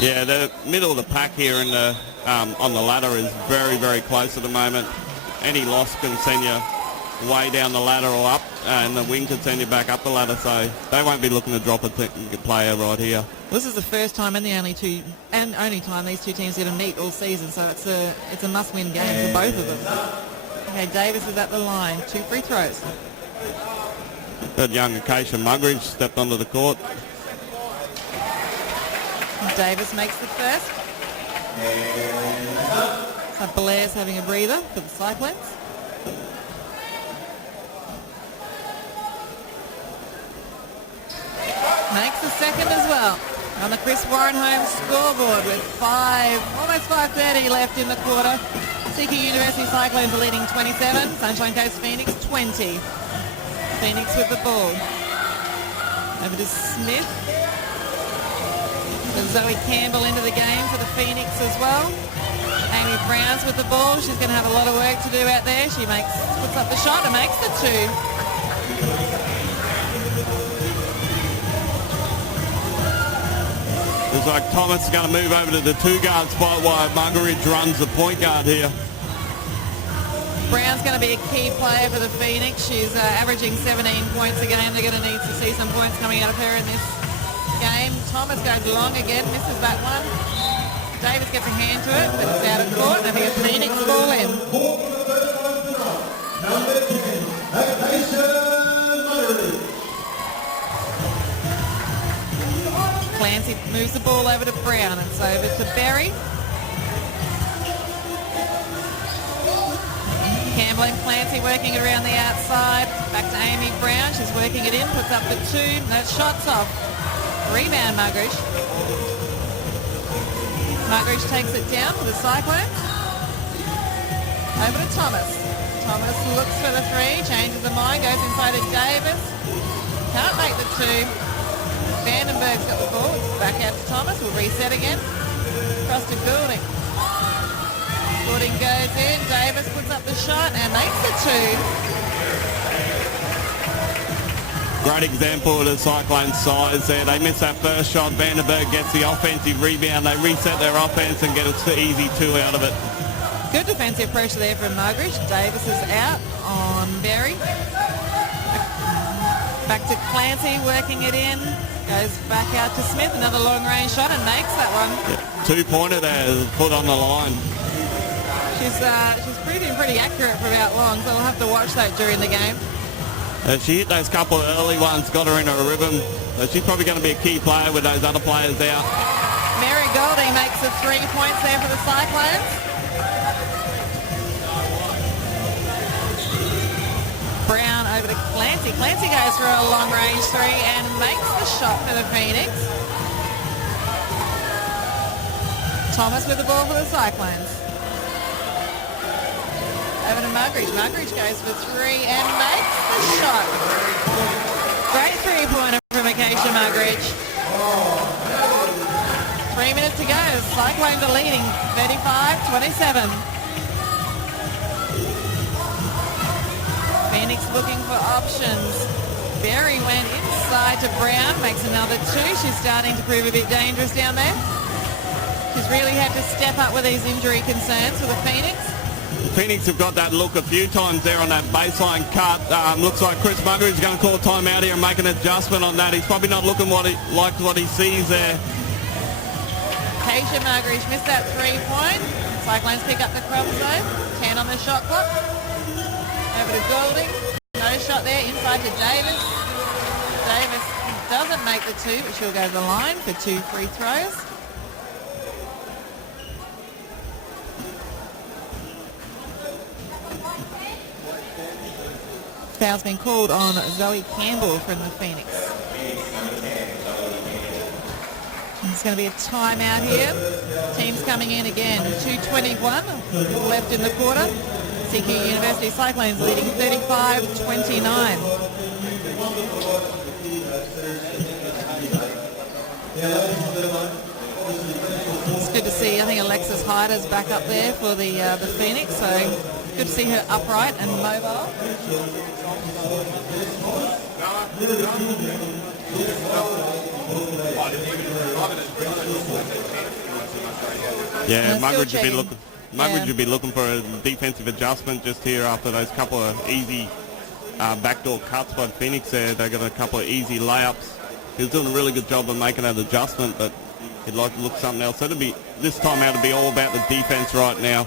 Yeah, the middle of the pack here in the, on the ladder is very, very close at the moment. Any loss can send you way down the ladder or up, and the wing can send you back up the ladder, so they won't be looking to drop a player right here. This is the first time and the only time these two teams are going to meet all season, so it's a must-win game for both of them. Okay, Davis is at the line. 2 free throws. That young Acacia Muggeridge stepped onto the court. Davis makes the first. So Blair's having a breather for the Cyclones. Makes the second as well. On the Chris Warren home scoreboard with almost 5:30 left in the quarter. CQUniversity Cyclones are leading 27. Sunshine Coast Phoenix 20. Phoenix with the ball. Over to Smith. With Zoe Campbell into the game for the Phoenix as well. Amy Brown's with the ball. She's going to have a lot of work to do out there. She puts up the shot and makes the 2. Looks like Thomas is going to move over to the 2-guard spot while Muggeridge runs the point guard here. Brown's going to be a key player for the Phoenix. She's averaging 17 points a game. They're going to need to see some points coming out of her in this game. Thomas goes long again, misses that one. Davis gets a hand to it, but it's out of court. And I think a Phoenix ball in. Number 10, Acacia Muggeridge. Clancy moves the ball over to Brown. It's over to Berry. Campbell and Clancy working it around the outside. Back to Amy Brown. She's working it in, puts up the 2. That shot's off. Rebound, Muggeridge. Muggeridge takes it down for the Cyclones. Over to Thomas. Thomas looks for the 3, changes the mind, goes inside to Davis. Can't make the 2. Vandenberg's got the ball. It's back out to Thomas. We'll reset again. Across to Goulding. Goulding goes in. Davis puts up the shot and makes the two. Great example of the Cyclone size there. They miss that first shot. Vandenberg gets the offensive rebound. They reset their offense and get an easy two out of it. Good defensive pressure there from Muggeridge. Davis is out on Berry. Back to Clancy, working it in. Goes back out to Smith. Another long-range shot and makes that one. Yeah, two-pointer there, put on the line. She's proving pretty accurate for about long, so we'll have to watch that during the game. She hit those couple of early ones, got her in a rhythm. She's probably going to be a key player with those other players out. Mary Golding makes the 3 points there for the Cyclones. Brown over to Clancy. Clancy goes for a long-range three and makes the shot for the Phoenix. Thomas with the ball for the Cyclones. Over to Muggeridge. Muggeridge goes for three and makes the shot. Great three-pointer from Acacia Muggeridge. 3 minutes to go. Cyclones are leading 35-27. Phoenix looking for options. Berry went inside to Brown, makes another two. She's starting to prove a bit dangerous down there. She's really had to step up with these injury concerns for the Phoenix. The Phoenix have got that look a few times there on that baseline cut. Looks like Chris Muggeridge is going to call a timeout here and make an adjustment on that. He's probably not looking what he sees there. Acacia Muggeridge missed that 3 point. Cyclones pick up the crop zone. 10 on the shot clock. Over to Goulding. No shot there. Inside to Davis. Davis doesn't make the two, but she'll go to the line for 2 free throws. Foul's been called on Zoe Campbell from the Phoenix. It's going to be a timeout here. Teams coming in again. 2:21 left in the quarter. CQUniversity Cyclones leading 35-29. It's good to see. I think Alexis Hyder's back up there for the Phoenix, so good to see her upright and mobile. Yeah, Muggeridge would be looking for a defensive adjustment just here after those couple of easy backdoor cuts by Phoenix there. They got a couple of easy layups. He was doing a really good job of making that adjustment, but he'd like to look something else. So this time out to be all about the defense right now.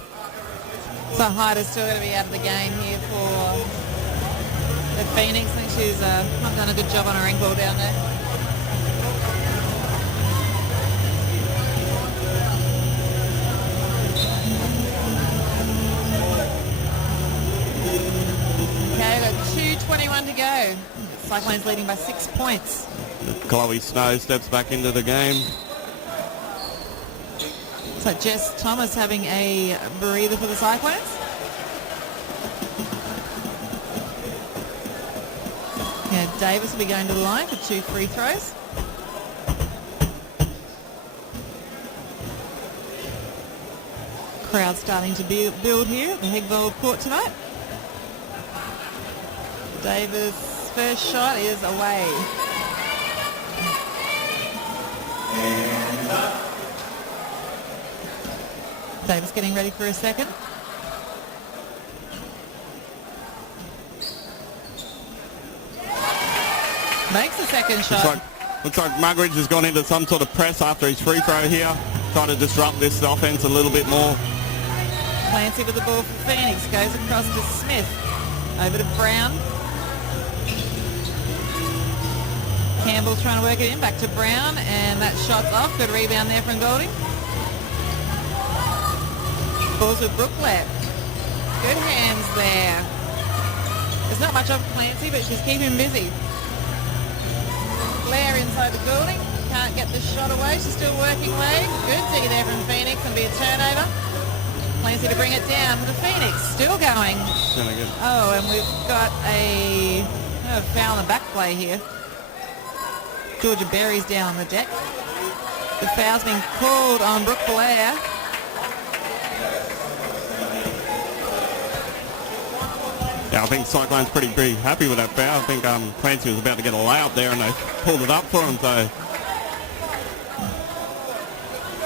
So Hyder's still going to be out of the game here for the Phoenix. I think she's not done a good job on her ankle down there. Okay, we've got 2:21 to go. Cyclones leading by 6 points. Chloe Snow steps back into the game. So Jess Thomas having a breather for the Cyclones. Yeah, Davis will be going to the line for 2 free throws. Crowd starting to build here at the Hegvold court tonight. Davis' first shot is away. Davis getting ready for a second. Makes the second shot. Looks like Muggeridge has gone into some sort of press after his free throw here, trying to disrupt this offense a little bit more. Clancy with the ball for Phoenix, goes across to Smith. Over to Brown. Campbell's trying to work it in, back to Brown, and that shot's off. Good rebound there from Goulding. Balls with Brooklet. Good hands there. There's not much of Clancy, but she's keeping busy. Blair inside the Goulding. Can't get the shot away. She's still working away. Good D there from Phoenix. Going to be a turnover. Clancy to bring it down for the Phoenix. Still going. Oh, and we've got a foul on the back play here. Georgia Berry's down on the deck. The foul's been called on Brooke Blair. Yeah, I think Cyclone's pretty happy with that foul. I think Clancy was about to get a layup there and they pulled it up for him. So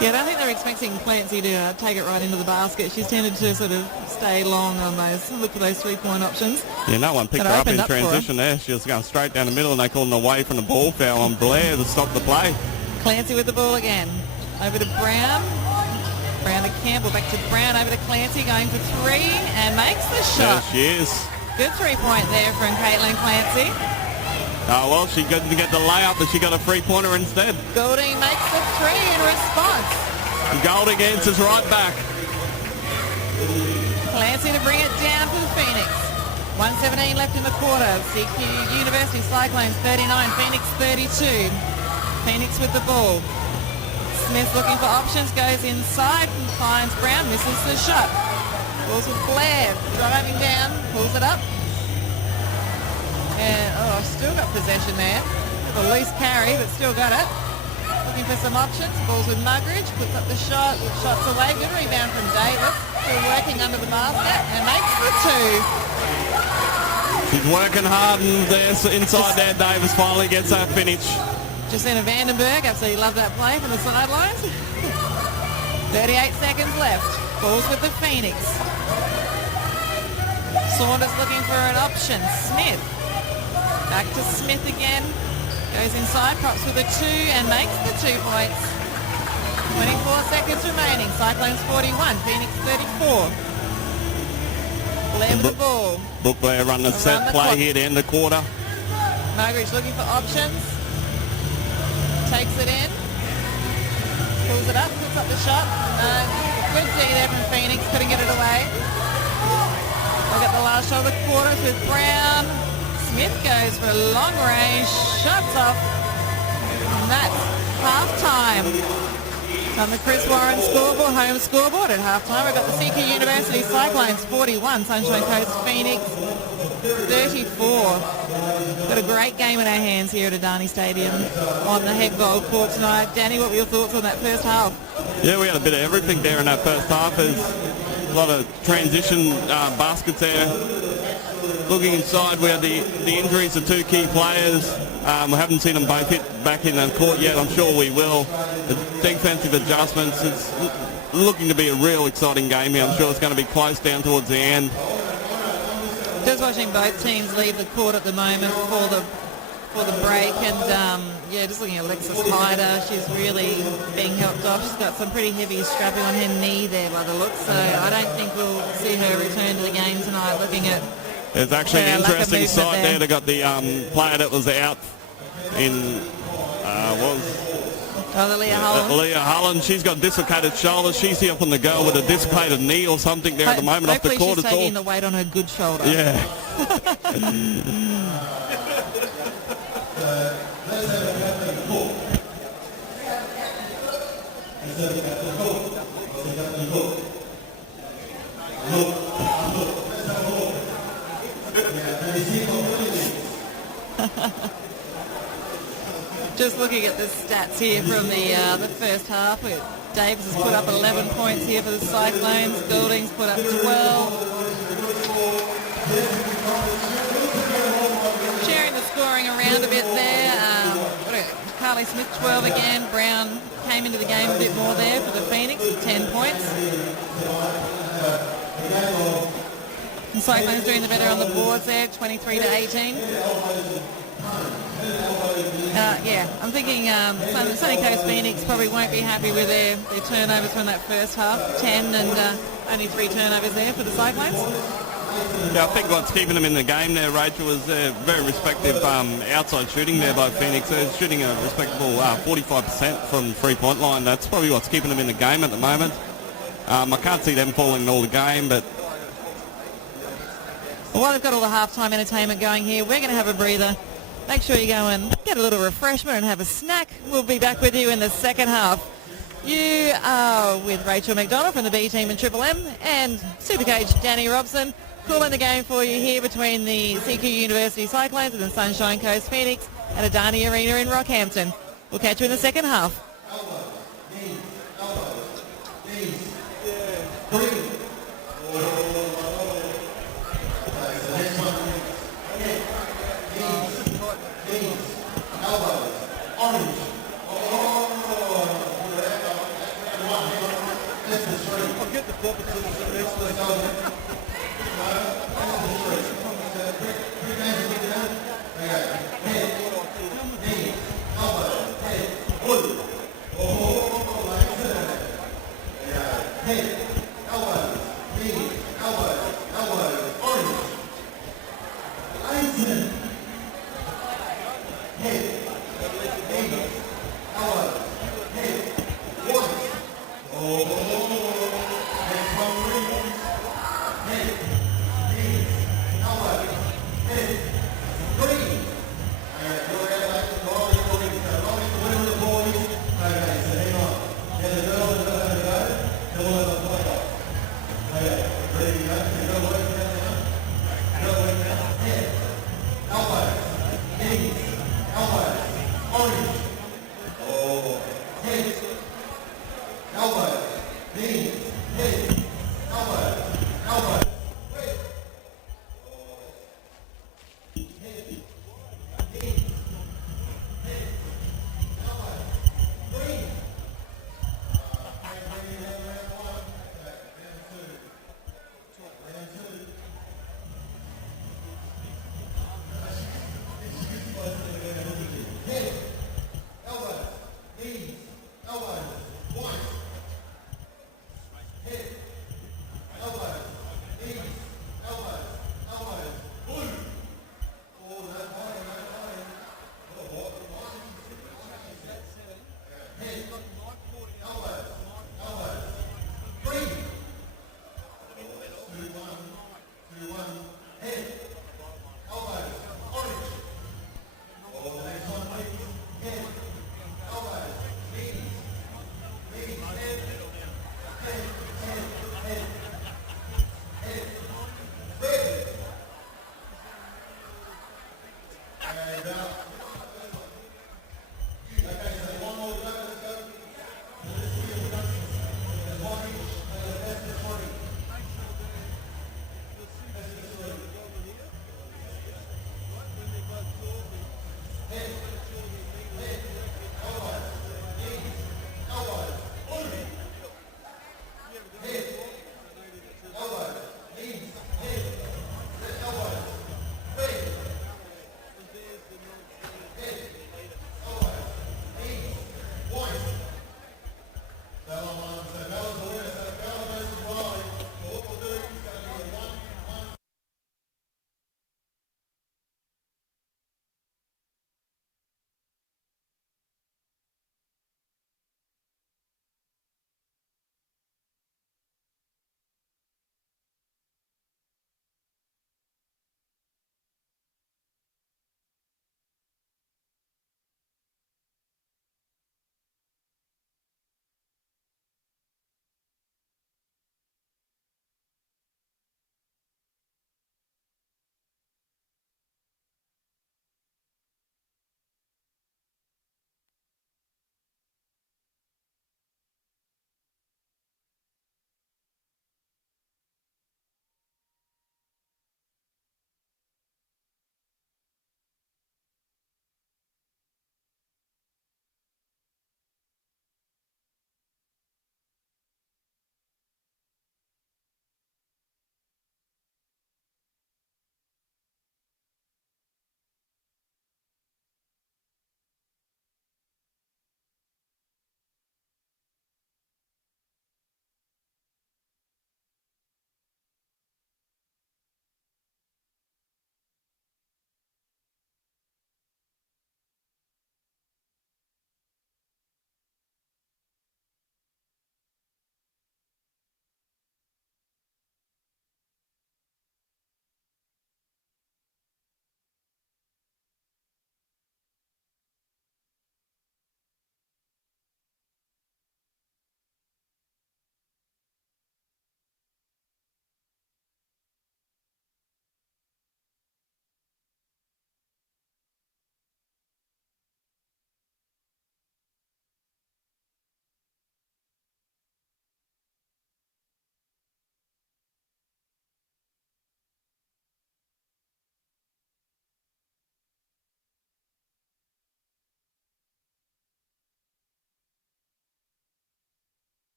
Yeah, I don't think they're expecting Clancy to take it right into the basket. She's tended to sort of stay long on those, look for those three-point options. yeah, no one picked But her up in opened up for her. transition there. She was going straight down the middle and they called an away from the ball foul on Blair to stop the play. Clancy with the ball again. Over to Brown. Brown to Campbell. Back to Brown. Over to Clancy going for three and makes the There shot. she is. Good three-point there from Caitlin Clancy. Oh, well, she didn't get the layup, but she got a three-pointer instead. Golding makes the three in response. Golding answers right back. Clancy to bring it down for the Phoenix. 1:17 left in the quarter. CQUniversity Cyclones 39, Phoenix 32. Phoenix with the ball. Smith looking for options, goes inside and finds Brown, misses the shot. Balls with Blair, driving down, pulls it up. And, still got possession there. A loose carry, but still got it. Looking for some options. Balls with Muggeridge, puts up the shot, shots away. Good rebound from Davis. Still working under the basket and makes the two. She's working hard and there's inside there. Davis finally gets that finish. Jacinta Vandenberg, absolutely love that play from the sidelines. 38 seconds left. Balls with the Phoenix. Saunders looking for an option. Smith. Back to Smith again. Goes inside, props with a two and makes the 2 points. 24 seconds remaining. Cyclones 41, Phoenix 34. Blair with the ball. Brooke Blair running a set the play clock. here to end the quarter. Margaret's looking for options. Takes it in. Pulls it up, puts up the shot. Good D there from Phoenix, couldn't get it away. Look at the last shot of the quarters with Brown. Smith goes for a long range, shots off. And that's half-time. On the Chris Warren scoreboard, home scoreboard at half-time. We've got the CQUniversity Cyclones 41, Sunshine Coast Phoenix 34. Got a great game in our hands here at Adani Stadium on the head goal court tonight. Danny, what were your thoughts on that first half? Yeah, we had a bit of everything there in that first half. There's a lot of transition baskets there. Looking inside, we had the injuries of two key players. We haven't seen them both hit back in the court yet. I'm sure we will. The defensive adjustments, it's looking to be a real exciting game here. I'm sure it's going to be close down towards the end. Just watching both teams leave the court at the moment for the break, and just looking at Alexis Hyder, she's really being helped off. She's got some pretty heavy strapping on her knee there by the looks, so I don't think we'll see her return to the game tonight. Looking at There's actually an lack of interesting movement sight there. there. They got the player that was out in Leah Holland. Leah Holland. She's got dislocated shoulders. She's here from the goal with a dislocated knee or something there at the moment off the Hopefully court. she's It's all taking the weight on her good shoulder. yeah. Just looking at the stats here from the first half, Davis has put up 11 points here for the Cyclones. Golding's put up 12. Sharing the scoring around a bit there. Carly Smith 12 again. Brown came into the game a bit more there for the Phoenix with 10 points. The Cyclones doing the better on the boards there, 23-18. I'm thinking Sunny Coast Phoenix probably won't be happy with their turnovers from that first half. 10 and only 3 turnovers there for the Cyclones. Yeah, I think what's keeping them in the game there, Rachel, is very respective outside shooting there by Phoenix. They're shooting a respectable 45% from three-point line. That's probably what's keeping them in the game at the moment. I can't see them falling all the game, but Well, while they've got all the halftime entertainment going here, we're going to have a breather. Make sure you go and get a little refreshment and have a snack. We'll be back with you in the second half. You are with Rachel McDonald from the B team and Triple M and Supercoach Danny Robson. Calling the game for you here between the CQUniversity Cyclones and the Sunshine Coast Phoenix at Adani Arena in Rockhampton. We'll catch you in the second half.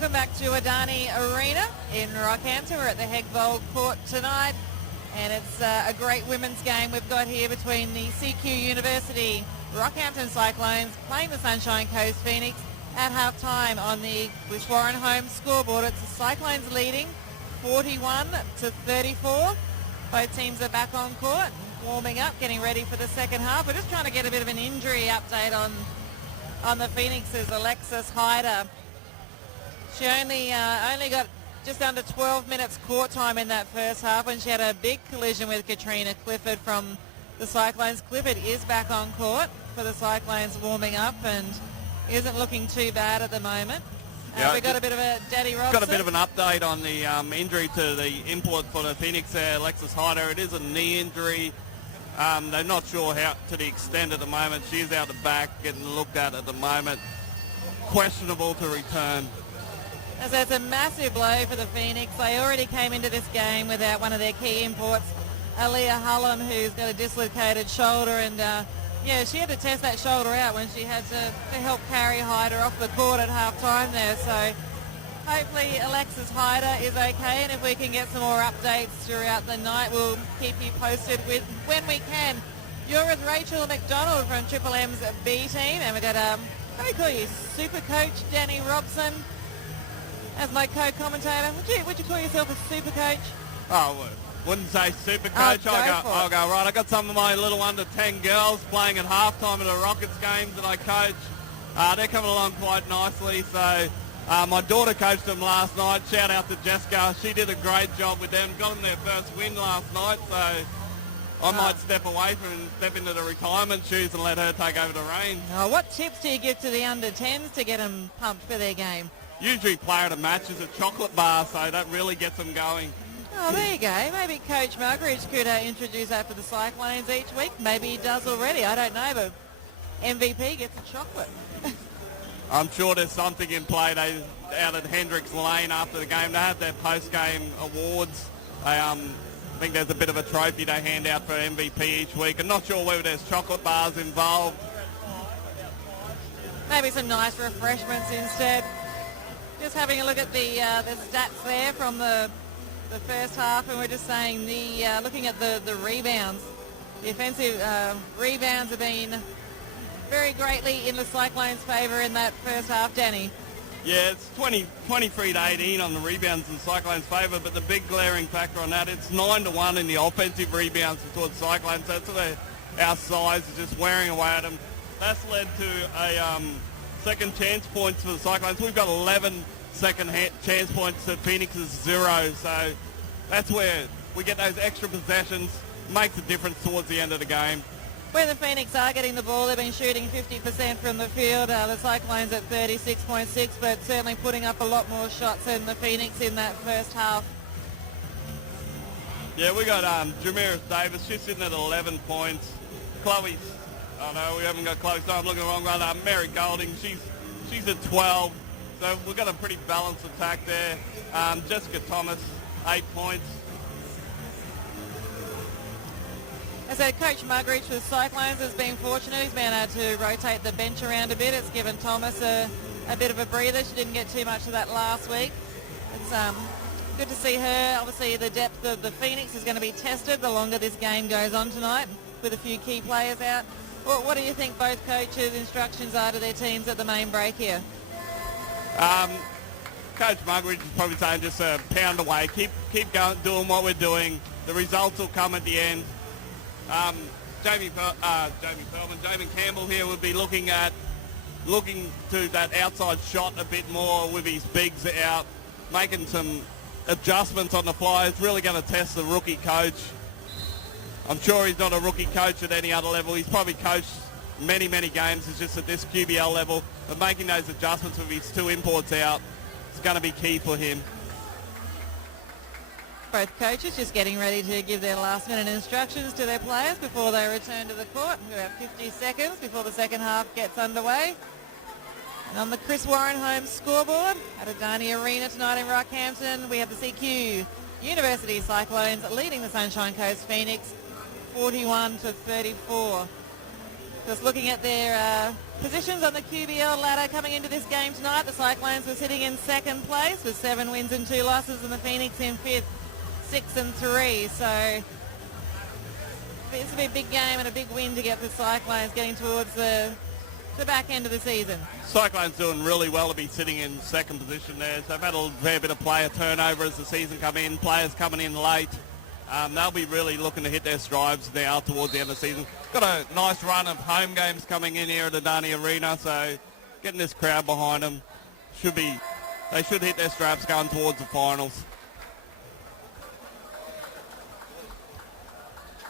Welcome back to Adani Arena in Rockhampton. We're at the Hegvold Court tonight, and it's a great women's game we've got here between the CQUniversity Rockhampton Cyclones playing the Sunshine Coast Phoenix at half-time on the Warren home scoreboard. It's the Cyclones leading 41-34. Both teams are back on court, warming up, getting ready for the second half. We're just trying to get a bit of an injury update on the Phoenix's Alexis Hyder. She only got just under 12 minutes court time in that first half when she had a big collision with Katrina Clifford from the Cyclones. Clifford is back on court for the Cyclones, warming up, and isn't looking too bad at the moment. We got a bit of a Daddy Robson. Got a bit of an update on the injury to the import for the Phoenix there, Alexis Hyder. It is a knee injury. They're not sure how to the extent at the moment. She's out the back, getting looked at the moment. Questionable to return. As it's a massive blow for the Phoenix. They already came into this game without one of their key imports, Aaliyah Hullam, who's got a dislocated shoulder, and she had to test that shoulder out when she had to help carry Hyder off the court at half-time there. So hopefully Alexis Hyder is okay, and if we can get some more updates throughout the night, we'll keep you posted with when we can. You're with Rachel McDonald from Triple M's B team, and we've got, what do you call you, super coach Danny Robson as my co-commentator. Would you call yourself a super coach? Oh, wouldn't say super coach. I'll go right. I got some of my little under 10 girls playing at halftime of the Rockets games that I coach. They're coming along quite nicely. So my daughter coached them last night. Shout out to Jessica. She did a great job with them. Got them their first win last night. So I might step into the retirement shoes and let her take over the reins. What tips do you give to the under 10s to get them pumped for their game? Usually player of the match is a chocolate bar, so that really gets them going. Oh, there you go. Maybe Coach Muggeridge could introduce that for the Cyclones each week. Maybe he does already. I don't know, but MVP gets a chocolate. I'm sure there's something in play. They out at Hendricks Lane after the game. They have their post-game awards. I think there's a bit of a trophy they hand out for MVP each week. I'm not sure whether there's chocolate bars involved. Maybe some nice refreshments instead. Just having a look at the stats there from the first half, and we're just saying looking at the rebounds. The offensive rebounds have been very greatly in the Cyclones' favour in that first half, Danny. Yeah, it's 23-18 on the rebounds in the Cyclones' favour, but the big glaring factor on that, it's 9-1 in the offensive rebounds towards Cyclones. So that's where our size is just wearing away at them. That's led to a second chance points for the Cyclones. We've got 11 second chance points to Phoenix's 0. So that's where we get those extra possessions. Makes a difference towards the end of the game. When the Phoenix are getting the ball, they've been shooting 50% from the field. The Cyclones at 36.6, but certainly putting up a lot more shots than the Phoenix in that first half. Yeah, we got Jamiris Davis. She's sitting at 11 points. Chloe's, oh no, we haven't got Chloe, so I'm looking at the wrong one. Mary Golding, she's at 12. So we've got a pretty balanced attack there. Jessica Thomas, 8 points. As I said, Coach Muggeridge for the Cyclones has been fortunate. He's been able to rotate the bench around a bit. It's given Thomas a bit of a breather. She didn't get too much of that last week. It's good to see her. Obviously, the depth of the Phoenix is going to be tested the longer this game goes on tonight, with a few key players out. What do you think both coaches' instructions are to their teams at the main break here? Coach Muggeridge is probably saying just pound away, keep going, doing what we're doing. The results will come at the end. Jamie Campbell here would be looking to that outside shot a bit more with his bigs out, making some adjustments on the fly. It's really going to test the rookie coach. I'm sure he's not a rookie coach at any other level. He's probably coached many games. It's just at this QBL level. But making those adjustments with his 2 imports out is going to be key for him. Both coaches just getting ready to give their last-minute instructions to their players before they return to the court. We've got 50 seconds before the second half gets underway. And on the Chris Warren home scoreboard at Adani Arena tonight in Rockhampton, we have the CQUniversity Cyclones leading the Sunshine Coast Phoenix 41-34. Just looking at their positions on the QBL ladder coming into this game tonight, the Cyclones were sitting in second place with 7 wins and 2 losses, and the Phoenix in fifth, 6 and 3. So this will be a big game and a big win to get the Cyclones getting towards the back end of the season. Cyclones doing really well to be sitting in second position there. So they've had a fair bit of player turnover as the season come in, players coming in late. They'll be really looking to hit their strides now towards the end of the season. Got a nice run of home games coming in here at Adani Arena, so getting this crowd behind them they should hit their straps going towards the finals.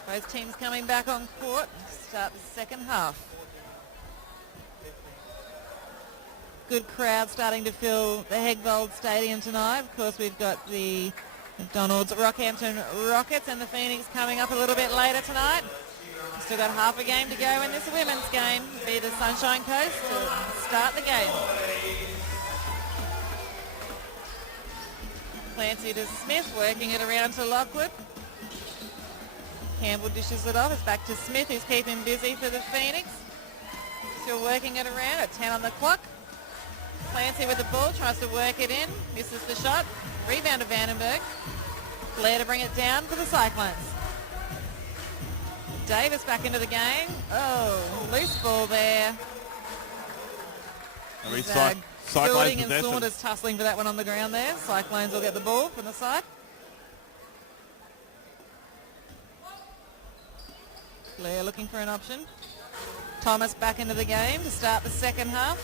Both teams coming back on court to start the second half. Good crowd starting to fill the Hegvold Stadium tonight. Of course, we've got the McDonald's Rockhampton Rockets and the Phoenix coming up a little bit later tonight. Still got half a game to go in this women's game. Be the Sunshine Coast to start the game. Clancy to Smith, working it around to Lockwood. Campbell dishes it off. It's back to Smith, who's keeping busy for the Phoenix. Still working it around at 10 on the clock. Clancy with the ball, tries to work it in, misses the shot. Rebound to Vandenberg. Blair to bring it down for the Cyclones. Davis back into the game. Oh, loose ball there. Goulding and Saunders tussling for that one on the ground there. Cyclones will get the ball from the side. Blair looking for an option. Thomas back into the game to start the second half.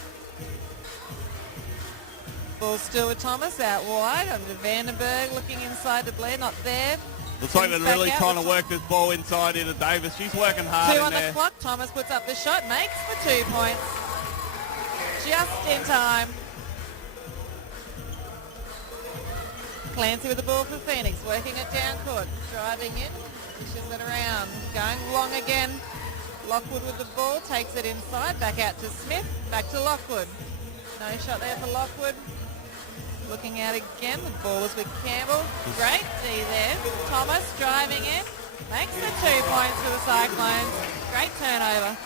Ball still with Thomas out wide. Over to Vandenberg, looking inside to Blair, not there. Looks like they're really trying to work this ball inside into Davis. She's working hard 2 in on there. the clock. Thomas puts up the shot, makes the 2 points. Just in time. Clancy with the ball for Phoenix, working it down court, driving in, dishes it around, going long again. Lockwood with the ball, takes it inside, back out to Smith, back to Lockwood. No shot there for Lockwood. Looking out again, the ball is with Campbell. Great D there. Thomas driving in, makes the 2 points for the Cyclones. Great turnover.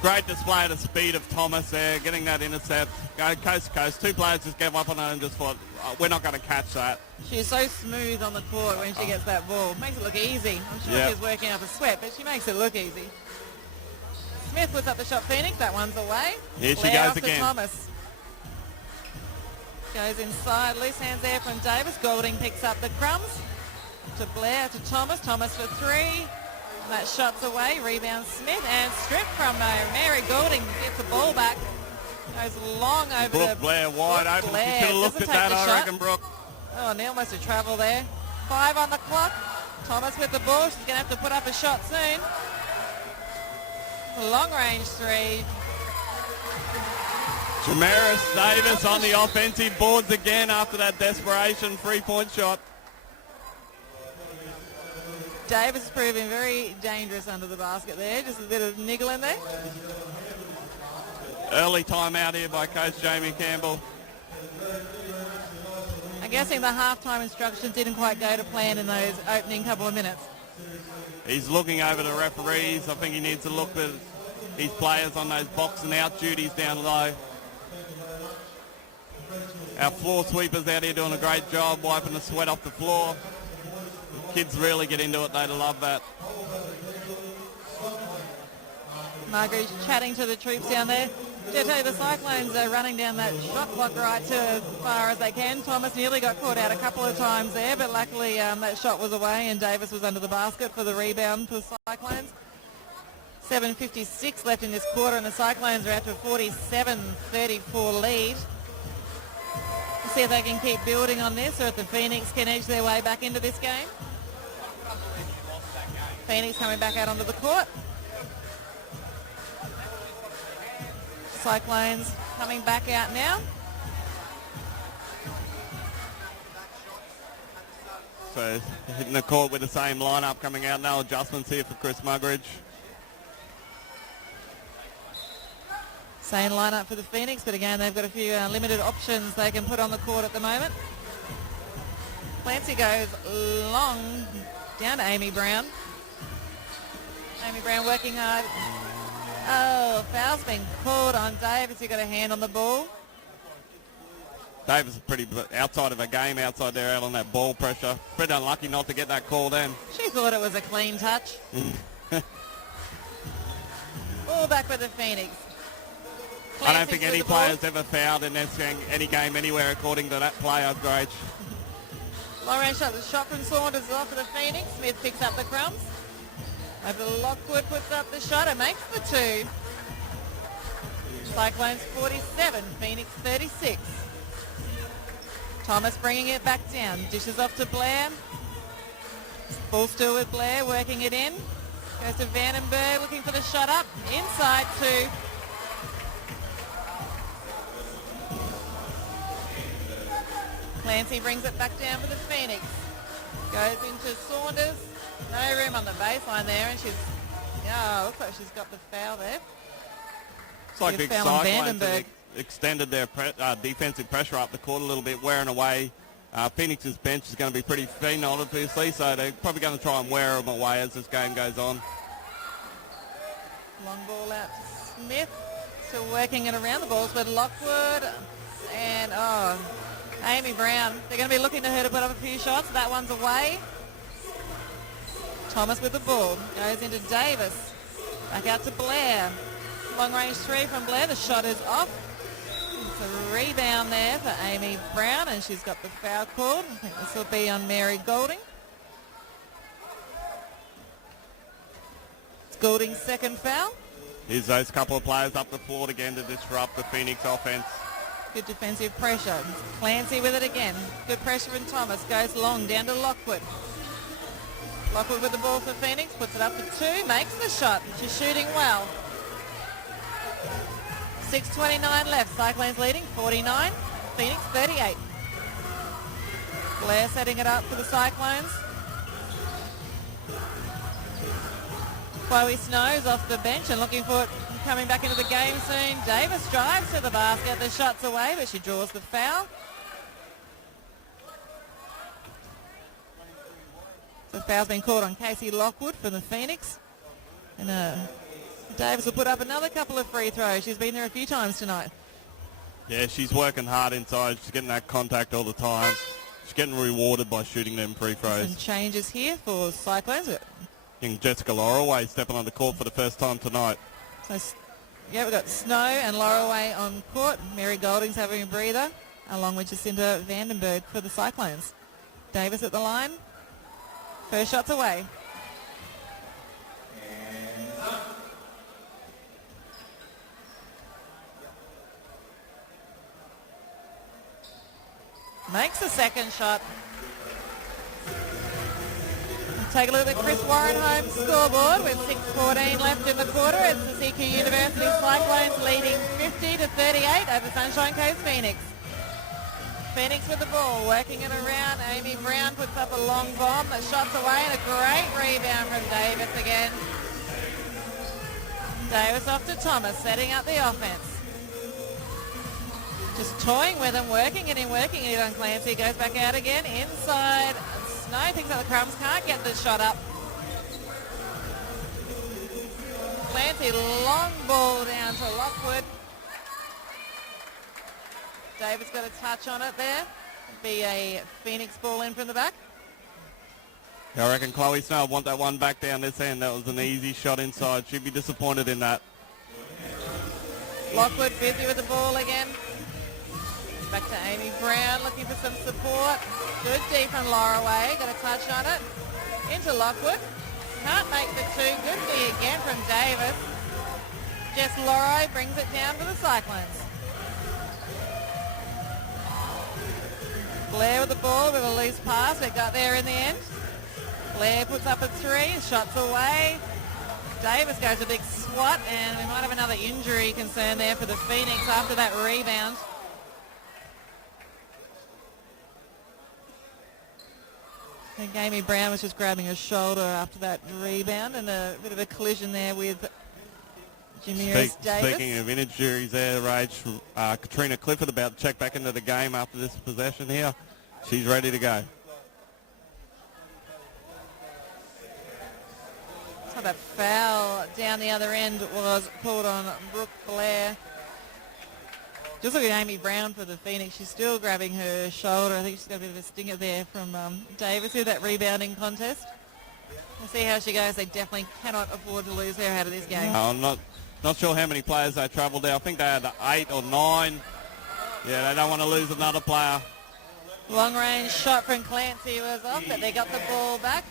Great display of the speed of Thomas there, getting that intercept. Going coast to coast. 2 players just gave up on it and just thought, we're not going to catch that. She's so smooth on the court when she gets that ball. Makes it look easy. I'm sure she's working up a sweat, but she makes it look easy. Smith puts up the shot, Phoenix. That one's away. Here she Blair goes off again. To Thomas. Goes inside. Loose hands there from Davis. Goulding picks up the crumbs. To Blair, to Thomas. Thomas for 3. That shot's away. Rebound Smith and stripped from Mary Goulding. Gets the ball back. Goes long over Brooke to Blair wide open. She should have looked at that, I reckon, Brooke. Oh, Neil must have travelled there. 5 on the clock. Thomas with the ball. She's going to have to put up a shot soon. Long range 3. Jamaris Davis on the offensive boards again after that desperation 3-point shot. Davis is proving very dangerous under the basket there. Just a bit of niggle in there. Early timeout here by Coach Jamie Campbell. I'm guessing the halftime instructions didn't quite go to plan in those opening couple of minutes. He's looking over the referees. I think he needs to look at his players on those box and out duties down low. Our floor sweepers out here doing a great job wiping the sweat off the floor. The kids really get into it. They love that. Margaret's chatting to the troops down there. The Cyclones are running down that shot clock right to as far as they can. Thomas nearly got caught out a couple of times there, but luckily that shot was away and Davis was under the basket for the rebound for the Cyclones. 7:56 left in this quarter and the Cyclones are out to a 47-34 lead. We'll see if they can keep building on this or if the Phoenix can edge their way back into this game. Phoenix coming back out onto the court. Cyclones coming back out now. So hitting the court with the same lineup coming out. No adjustments here for Chris Muggeridge. Same lineup for the Phoenix, but again they've got a few limited options they can put on the court at the moment. Clancy goes long down to Amy Brown. Amy Brown working hard. Oh, foul's been called on Davis. He got a hand on the ball. Davis is pretty outside of her game, outside there, out on that ball pressure. Pretty unlucky not to get that call then. She thought it was a clean touch. Ball back with the Phoenix. I don't think Clancy's any with the ball. player's ever fouled in any game anywhere according to that play upgrade. Long-range shot. The shot from Saunders is off for the Phoenix. Smith picks up the crumbs. Over to Lockwood, puts up the shot and makes the 2. Cyclones 47, Phoenix 36. Thomas bringing it back down. Dishes off to Blair. Ball still with Blair, working it in. Goes to Vandenberg, looking for the shot up. Inside 2. Clancy brings it back down for the Phoenix. Goes into Saunders. No room on the baseline there, and looks like she's got the foul there. It's like Big big foul on Cyclones Vandenberg. extended their defensive pressure up the court a little bit, wearing away. Phoenix's bench is going to be pretty thin, obviously, so they're probably going to try and wear them away as this game goes on. Long ball out to Smith. Still working it around. The ball's with Lockwood. And, Amy Brown. They're going to be looking to her to put up a few shots. That one's away. Thomas with the ball. Goes into Davis. Back out to Blair. Long range 3 from Blair. The shot is off. It's a rebound there for Amy Brown, and she's got the foul called. I think this will be on Mary Golding. It's Golding's second foul. Here's those couple of players up the floor again to disrupt the Phoenix offense. Good defensive pressure. Clancy with it again. Good pressure from Thomas. Goes long down to Lockwood. Lockwood with the ball for Phoenix. Puts it up for 2. Makes the shot. She's shooting well. 6:29 left. Cyclones leading 49. Phoenix 38. Blair setting it up for the Cyclones. Chloe Snow's off the bench and looking for it coming back into the game soon. Davis drives to the basket. The shot's away, but she draws the foul. The foul's been called on Casey Lockwood for the Phoenix. And Davis will put up another couple of free throws. She's been there a few times tonight. Yeah, she's working hard inside. She's getting that contact all the time. She's getting rewarded by shooting them free throws. Some changes here for Cyclones. And Jessica Lorelway stepping on the court for the first time tonight. So, yeah, we've got Snow and Lorelway on court. Mary Golding's having a breather, along with Jacinta Vandenberg for the Cyclones. Davis at the line. First shot's away. Makes the second shot. Take a look at the Chris Warren home scoreboard with 6:14 left in the quarter. It's the CQUniversity Cyclones leading 50-38 over Sunshine Coast Phoenix. Phoenix with the ball, working it around. Amy Brown puts up a long bomb. The shot's away and a great rebound from Davis again. Davis off to Thomas, setting up the offense. Just toying with him, working it on Clancy. Goes back out again, inside. Snow picks up the crumbs, can't get the shot up. Clancy, long ball down to Lockwood. Davis got a touch on it there. Be a Phoenix ball in from the back. I reckon Chloe Snow will want that one back down this end. That was an easy shot inside. She'd be disappointed in that. Lockwood busy with the ball again. Back to Amy Brown, looking for some support. Good D from Lorelway, got a touch on it. Into Lockwood. Can't make the 2. Good D again from Davis. Jess Lorelway brings it down for the Cyclones. Blair with the ball with a loose pass. It got there in the end. Blair puts up a 3. Shots away. Davis goes a big swat, and we might have another injury concern there for the Phoenix after that rebound. I think Amy Brown was just grabbing her shoulder after that rebound, and a bit of a collision there with Jamiris Davis. Speaking of injuries there, Rach, Katrina Clifford about to check back into the game after this possession here. She's ready to go. Let's have That foul down the other end was called on Brooke Blair. Just look at Amy Brown for the Phoenix. She's still grabbing her shoulder. I think she's got a bit of a stinger there from Davis with that rebounding contest. We'll see how she goes. They definitely cannot afford to lose her out of this game. No, I'm not sure how many players they travelled there. I think they had 8 or 9. Yeah, they don't want to lose another player. Long range shot from Clancy was off, but they got the ball back.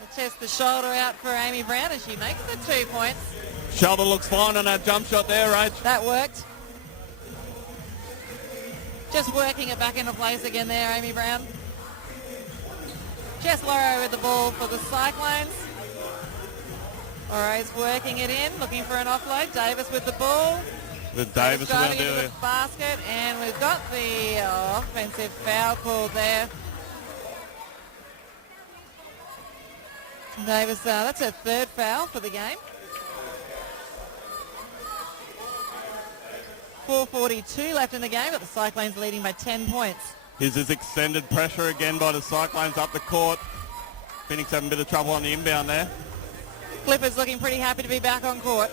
They test the shoulder out for Amy Brown, and she makes the 2 points. Shoulder looks fine on that jump shot there, Rach. That worked. Just working it back into place again there, Amy Brown. Jess Lorrow with the ball for the Cyclones. Lorrow's working it in, looking for an offload. Davis with the ball. With Davis driving around into there. the basket, and we've got the offensive foul called there. Davis, that's her 3rd foul for the game. 4:42 left in the game, but the Cyclones leading by 10 points. Here's this extended pressure again by the Cyclones up the court. Phoenix having a bit of trouble on the inbound there. Clifford's looking pretty happy to be back on court.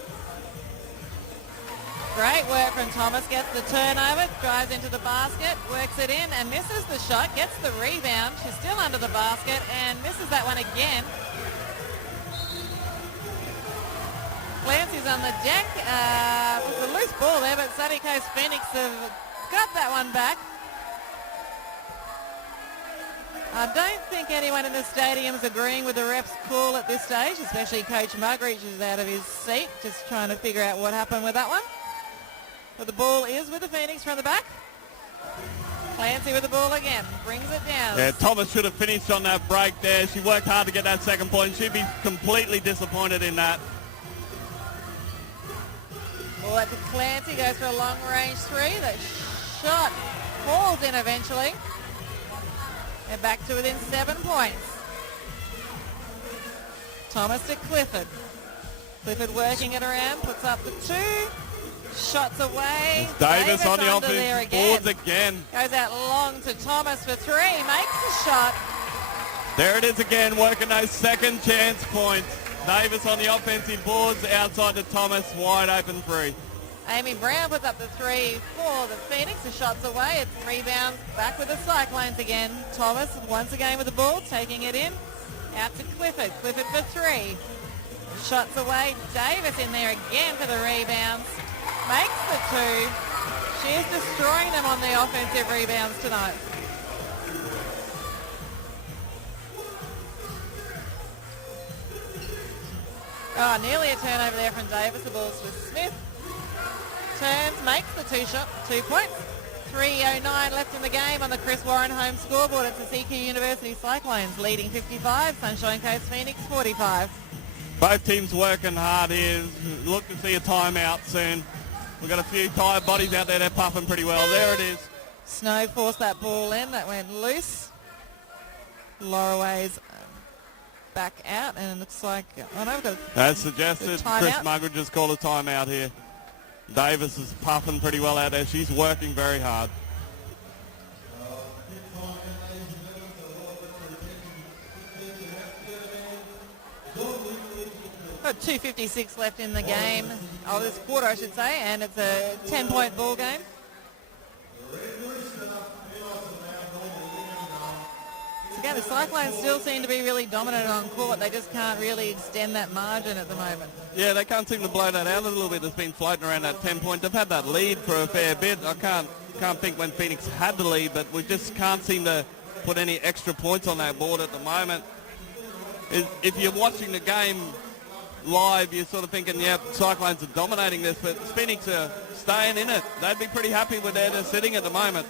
Great work from Thomas, gets the turnover, drives into the basket, works it in and misses the shot, gets the rebound. She's still under the basket and misses that one again. Clancy's on the deck. With a loose ball there, but Sunny Coast Phoenix have got that one back. I don't think anyone in the stadium is agreeing with the ref's call at this stage, especially Coach Muggeridge is out of his seat, just trying to figure out what happened with that one. But the ball is with the Phoenix from the back. Clancy with the ball again, brings it down. Yeah, Thomas should have finished on that break there. She worked hard to get that 2nd point. She'd be completely disappointed in that. Ball out to Clancy, goes for a long range 3. That shot falls in eventually. And back to within 7 points. Thomas to Clifford. Clifford working it around, puts up the 2. Shots away. Davis on the under there offense. again. Boards again. Goes out long to Thomas for 3. Makes the shot. There it is again, working those 2nd chance points. Davis on the offensive boards, outside to Thomas, wide open 3. Amy Brown puts up the 3 for the Phoenix. The shot's away. It's rebounds back with the Cyclones again. Thomas once again with the ball, taking it in. Out to Clifford. Clifford for 3. Shots away. Davis in there again for the rebounds. Makes the 2. She is destroying them on the offensive rebounds tonight. Oh, nearly a turnover there from Davis. The ball's with Smith. Turns, makes the 2 points. 3:09 left in the game on the Chris Warren home scoreboard. It's the CQUniversity Cyclones leading 55, Sunshine Coast Phoenix 45. Both teams working hard here. Look to see a timeout soon. We've got a few tired bodies out there. They're puffing pretty well. There it is. Snow forced that ball in. That went loose. Lorroway's back out, and it looks like... Oh, no, we've got As suggested, Chris timeout. Muggeridge just called a timeout here. Davis is puffing pretty well out there. She's working very hard. Got 2:56 left in the game. Oh, this quarter, I should say, and it's a 10-point ball game. So again, the Cyclones still seem to be really dominant on court. They just can't really extend that margin at the moment. Yeah, they can't seem to blow that out a little bit. It's been floating around that 10 point. They've had that lead for a fair bit. I can't think when Phoenix had the lead, but we just can't seem to put any extra points on that board at the moment. If you're watching the game live, you're sort of thinking, yeah, Cyclones are dominating this, but Phoenix are staying in it. They'd be pretty happy with where they're sitting at the moment.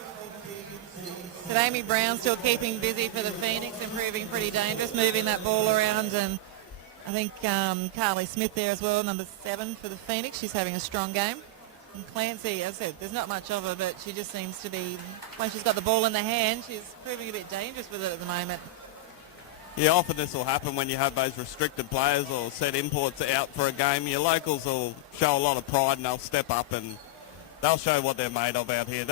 But Amy Brown still keeping busy for the Phoenix and proving pretty dangerous, moving that ball around. And I think Carly Smith there as well, number 7 for the Phoenix. She's having a strong game. And Clancy, as I said, there's not much of her, but she just seems to be, when she's got the ball in the hand, she's proving a bit dangerous with it at the moment. Yeah, often this will happen when you have those restricted players or set imports out for a game. Your locals will show a lot of pride and they'll step up and they'll show what they're made of out here.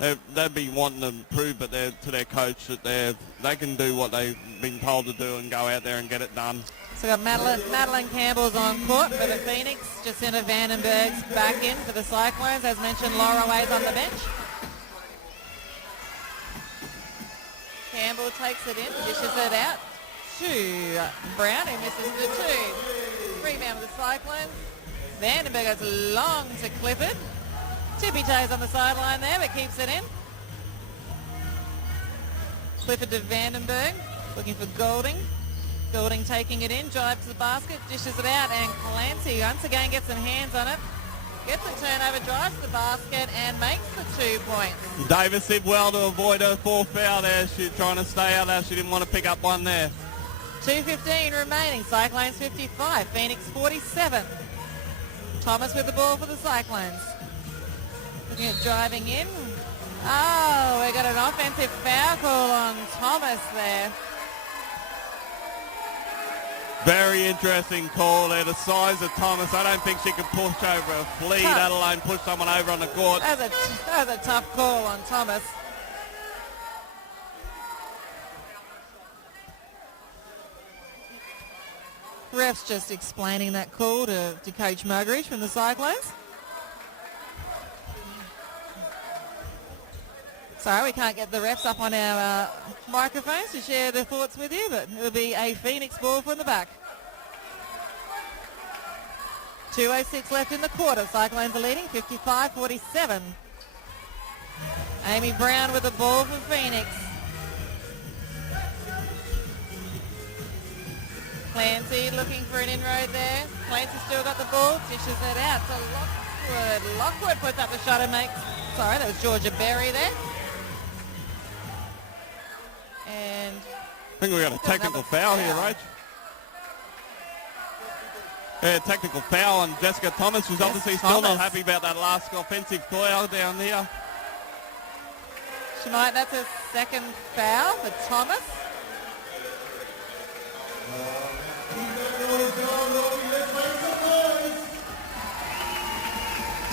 They'd be wanting to prove to their coach that they can do what they've been told to do and go out there and get it done. So we've got Madeline Campbell's on court for the Phoenix. Jacinta Vandenberg's back in for the Cyclones. As mentioned, Laura Way's on the bench. Campbell takes it in, dishes it out to Brown, who misses the two. Rebound with the Cyclones. Vandenberg goes long to Clifford. Tippy toes on the sideline there, but keeps it in. Clifford to Vandenberg, looking for Golding. Golding taking it in, drives to the basket, dishes it out, and Clancy once again gets some hands on it. Gets the turnover, drives to the basket, and makes the 2 points. Davis did well to avoid her fourth foul there. She's trying to stay out there. She didn't want to pick up one there. 2:15 remaining. Cyclones 55, Phoenix 47. Thomas with the ball for the Cyclones. Looking at driving in. Oh, we got an offensive foul call on Thomas there. Very interesting call there. The size of Thomas, I don't think she could push over a flea, let alone push someone over on the court. That was a tough call on Thomas. Ref's just explaining that call to Coach Muggeridge from the Cyclones. Sorry, we can't get the refs up on our microphones to share their thoughts with you, but it'll be a Phoenix ball from the back. 2:06 left in the quarter. Cyclones are leading 55-47. Amy Brown with the ball for Phoenix. Clancy looking for an inroad there. Clancy still got the ball, dishes it out to Lockwood. Lockwood puts up the shot and makes, sorry, that was Georgia Berry there. And I think we got a technical foul here, Rach. Yeah, technical foul on Jessica Thomas, who's obviously still not happy about that last offensive foul down here. That's a second foul for Thomas.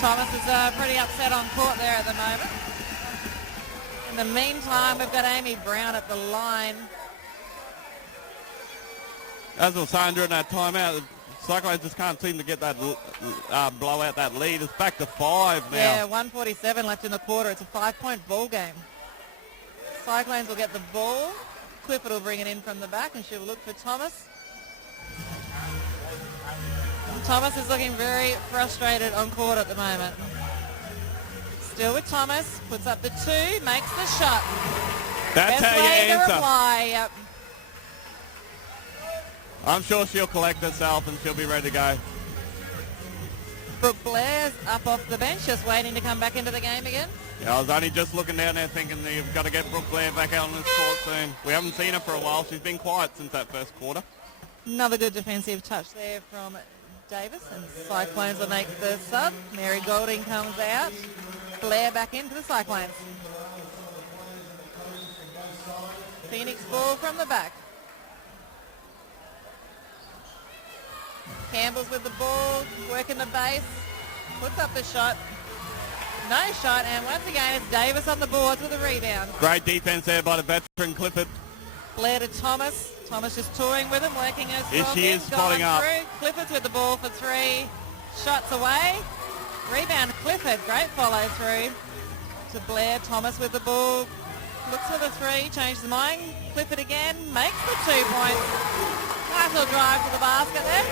Thomas is pretty upset on court there at the moment. In the meantime, we've got Amy Brown at the line. As I was saying during that timeout, the Cyclones just can't seem to get that blow out that lead. It's back to 5 now. Yeah, 1:47 left in the quarter. It's a 5-point ball game. Cyclones will get the ball. Clifford will bring it in from the back, and she'll look for Thomas. Thomas is looking very frustrated on court at the moment. Still with Thomas, puts up the 2, makes the shot. That's Best how you way to answer. reply, yep. I'm sure she'll collect herself and she'll be ready to go. Brooke Blair's up off the bench, just waiting to come back into the game again. Yeah, I was only just looking down there thinking that you've got to get Brooke Blair back out on this court soon. We haven't seen her for a while. She's been quiet since that first quarter. Another good defensive touch there from Davis, and Cyclones will make the sub. Mary Golding comes out. Blair back in for the Cyclones. Phoenix ball from the back. Campbell's with the ball, working the base, puts up the shot. No shot, and once again it's Davis on the boards with a rebound. Great defense there by the veteran Clifford. Blair to Thomas. Thomas just toying with him, working herself She in, is spotting up. through. Clifford's with the ball for 3. Shots away. Rebound Clifford. Great follow through to Blair. Thomas with the ball. Looks for the 3. Changes his mind. Clifford again. Makes the 2 points. Nice little drive to the basket there.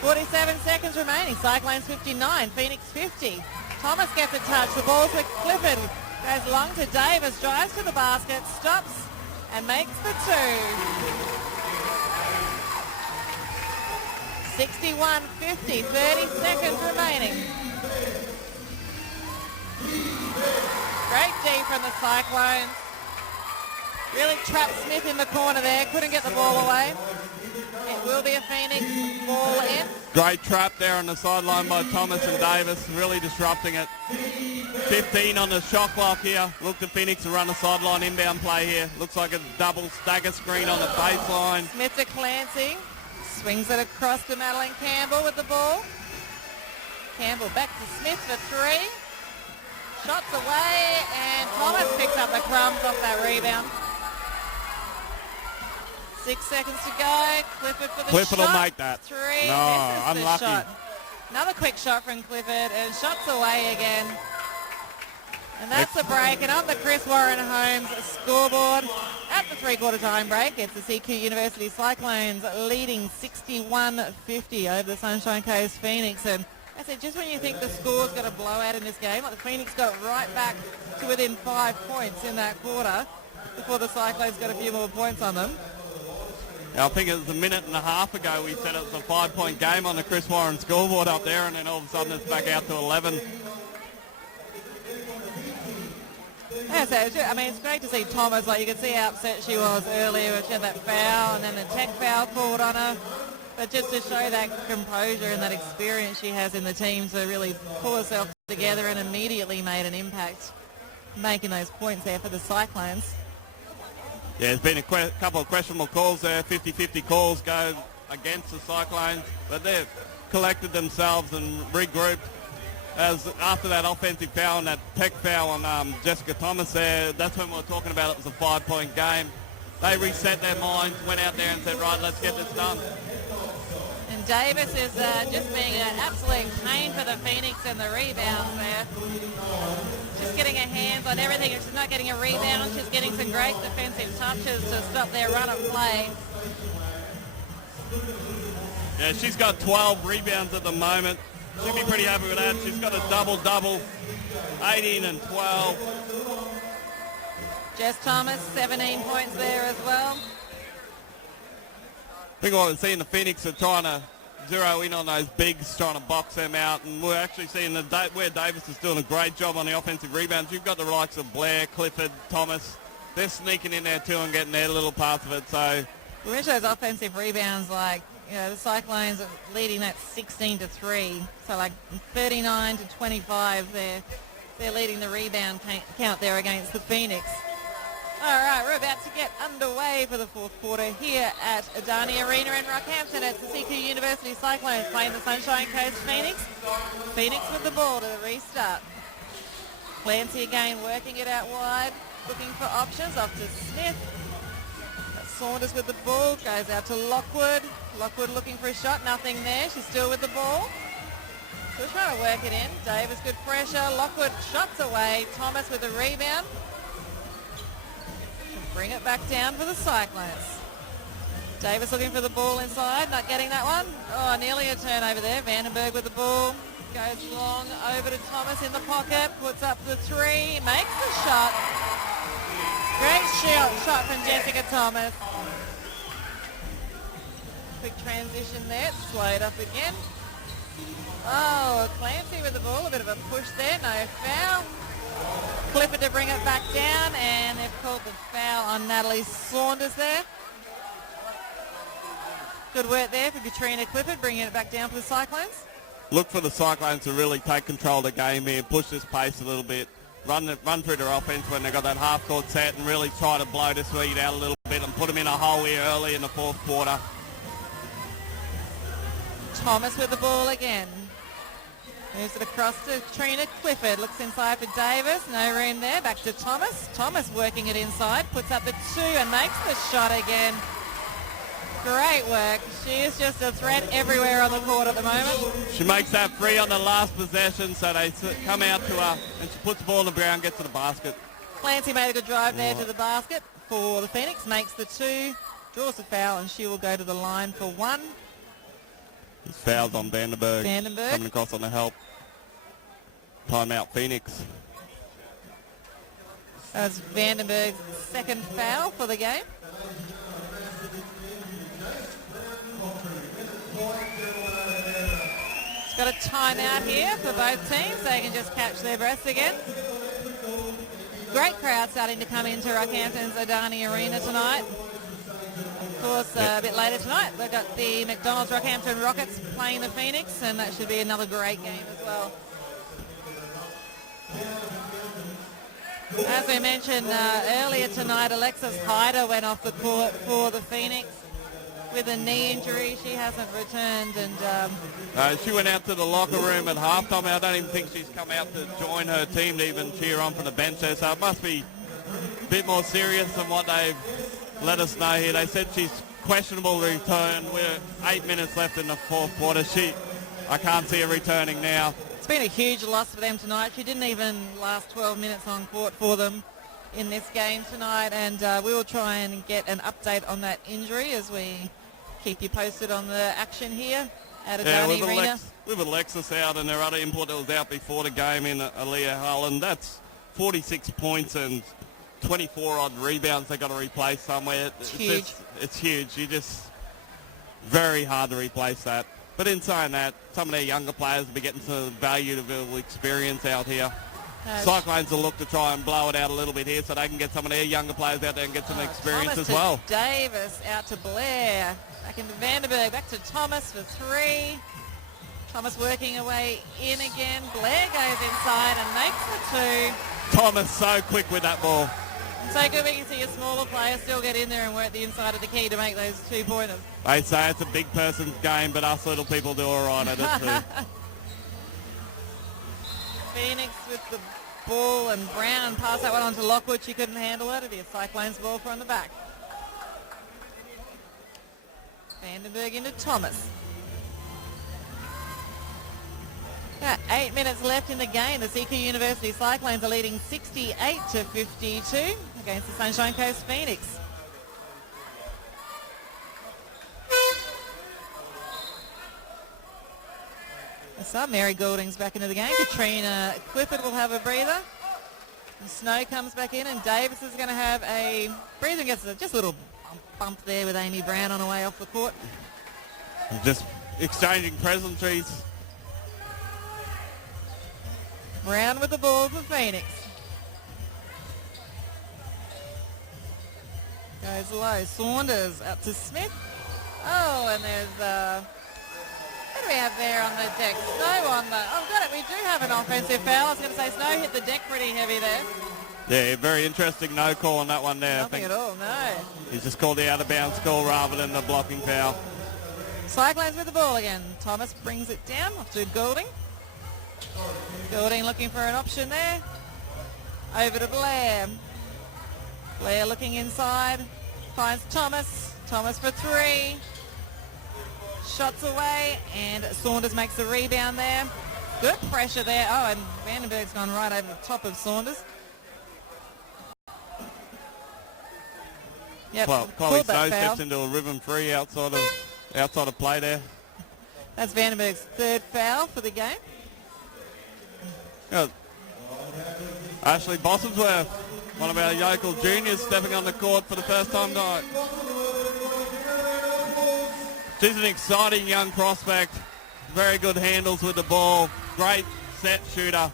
47 seconds remaining. Cyclones 59. Phoenix 50. Thomas gets a touch. The ball's with Clifford. Goes long to Davis. Drives to the basket. Stops and makes the 2. 61-50, 30 seconds remaining. Great D from the Cyclones. Really trapped Smith in the corner there. Couldn't get the ball away. It will be a Phoenix ball in. Great trap there on the sideline by Thomas and Davis, really disrupting it. 15 on the shot clock here. Look to Phoenix to run a sideline inbound play here. Looks like a double stagger screen on the baseline. Smith to Clancy. Swings it across to Madeline Campbell with the ball. Campbell back to Smith for 3. Shots away, and Thomas picks up the crumbs off that rebound. 6 seconds to go. Clifford for the Clifford shot. will make that. 3 No, misses the unlucky. shot. Another quick shot from Clifford, and shots away again. And that's the break, and on the Chris Warren Holmes scoreboard at the three-quarter time break, it's the CQUniversity Cyclones leading 61-50 over the Sunshine Coast Phoenix. And I said, just when you think the score's got a blowout in this game, like the Phoenix got it right back to within 5 points in that quarter before the Cyclones got a few more points on them. I think it was a minute and a half ago we said it was a 5-point game on the Chris Warren scoreboard up there, and then all of a sudden it's back out to 11. Yeah, so it's great to see Thomas. Like, you could see how upset she was earlier when she had that foul and then the tech foul called on her. But just to show that composure and that experience she has in the team to really pull herself together and immediately made an impact, making those points there for the Cyclones. Yeah, there's been a couple of questionable calls there. 50-50 calls go against the Cyclones, but they've collected themselves and regrouped. As after that offensive foul and that tech foul on Jessica Thomas there, that's when we were talking about it was a 5-point game. They reset their minds, went out there and said, right, let's get this done. And Davis is just being an absolute pain for the Phoenix and the rebounds there. Just getting her hands on everything. She's not getting a rebound. She's getting some great defensive touches to stop their run of play. Yeah, she's got 12 rebounds at the moment. She'll be pretty happy with that. She's got a double-double, 18 and 12. Jess Thomas, 17 points there as well. I think what we're seeing, the Phoenix are trying to zero in on those bigs, trying to box them out, and we're actually seeing where Davis is doing a great job on the offensive rebounds. You've got the likes of Blair, Clifford, Thomas. They're sneaking in there too and getting their little parts of it. So we wish those offensive rebounds, like, you know, the Cyclones are leading that 16-3, so like 39-25. They're leading the rebound count there against the Phoenix. All right, we're about to get underway for the fourth quarter here at Adani Arena in Rockhampton. It's the CQUniversity Cyclones playing the Sunshine Coast Phoenix. Phoenix with the ball to the restart. Clancy again working it out wide, looking for options off to Smith. Saunders with the ball, goes out to Lockwood. Lockwood looking for a shot, nothing there. She's still with the ball. Still trying to work it in. Davis, good pressure. Lockwood shots away. Thomas with a rebound. Bring it back down for the Cyclones. Davis looking for the ball inside, not getting that one. Oh, nearly a turnover there. Vandenberg with the ball. Goes long over to Thomas in the pocket. Puts up the three. Makes the shot. Great shot from Jessica Thomas. Quick transition there. Slowed up again. Oh, Clancy with the ball. A bit of a push there. No foul. Clifford to bring it back down, and they've called the foul on Natalie Saunders there. Good work there for Katrina Clifford, bringing it back down for the Cyclones. look for the Cyclones to really take control of the game here, push this pace a little bit, run through their offense when they've got that half-court set and really try to blow this lead out a little bit and put them in a hole here early in the fourth quarter. Thomas with the ball again. Moves it across to Trina Clifford. Looks inside for Davis. No room there. Back to Thomas. Thomas working it inside. Puts up the two and makes the shot again. Great work. She is just a threat everywhere on the court at the moment. She makes that free on the last possession, so they come out to her and she puts the ball on the ground, gets to the basket. Clancy made a good drive there to the basket for the Phoenix. Makes the two. Draws the foul and she will go to the line for one. It's fouled on Vandenberg. Vandenberg. Coming across on the help. Timeout Phoenix. That's Vandenberg's second foul for the game. It's got a timeout here for both teams. They can just catch their breaths again. Great crowd starting to come into Rockhampton's Adani Arena tonight. Of course, a bit later tonight, we've got the McDonald's Rockhampton Rockets playing the Phoenix, and that should be another great game as well. As we mentioned earlier tonight, Alexis Hyder went off the court for the Phoenix with a knee injury. She hasn't returned, and she went out to the locker room at halftime. I don't even think she's come out to join her team to even cheer on from the bench there, so it must be a bit more serious than what they've let us know here. They said she's questionable return. We're 8 minutes left in the fourth quarter. I can't see her returning now. It's been a huge loss for them tonight. She didn't even last 12 minutes on court for them in this game tonight, and we will try and get an update on that injury as we keep you posted on the action here at Adani Arena. With Alexis out and their other import that was out before the game in Aaliyah Harlan, that's 46 points and 24 odd rebounds they got to replace somewhere. It's huge. It's huge. Very hard to replace that. But in saying that, some of their younger players will be getting some valuable experience out here. Cyclones will look to try and blow it out a little bit here so they can get some of their younger players out there and get some experience Thomas as well. Davis out to Blair. Back into Vandenberg. Back to Thomas for three. Thomas working away in again. Blair goes inside and makes the two. Thomas so quick with that ball. So good we can see a smaller player still get in there and work the inside of the key to make those 2-pointers. They say it's a big person's game, but us little people do all right at it too. Phoenix with the ball, and Brown passed that one on to Lockwood. She couldn't handle it. It'll be a Cyclones ball from the back. Vandenberg into Thomas. About 8 minutes left in the game. The CQUniversity Cyclones are leading 68-52 against the Sunshine Coast Phoenix. So Mary Goulding's back into the game. Katrina Clifford will have a breather. And Snow comes back in, and Davis is going to have a breather and gets just a little bump there with Amy Brown on the way off the court. Just exchanging pleasantries. Brown with the ball for Phoenix. Goes low. Saunders out to Smith. Oh, and there's what do we have there on the deck? Snow on the... Oh, got it. We do have an offensive foul. I was going to say Snow hit the deck pretty heavy there. Yeah, very interesting no call on that one there. Nothing at all, no. He's just called the out-of-bounds call rather than the blocking foul. Cyclones with the ball again. Thomas brings it down off to Goulding. Goulding looking for an option there. Over to Blair. Blair looking inside. Finds Thomas. Thomas for three. Shots away, and Saunders makes the rebound there. Good pressure there. Oh, and Vandenberg's gone right over the top of Saunders. Yep, Well, Chloe Snow foul. steps into a ribbon free outside of play there. That's Vandenberg's third foul for the game. Yeah. Ashley Bosworth, one of our local juniors, stepping on the court for the first time tonight. She's an exciting young prospect. Very good handles with the ball. Great set shooter.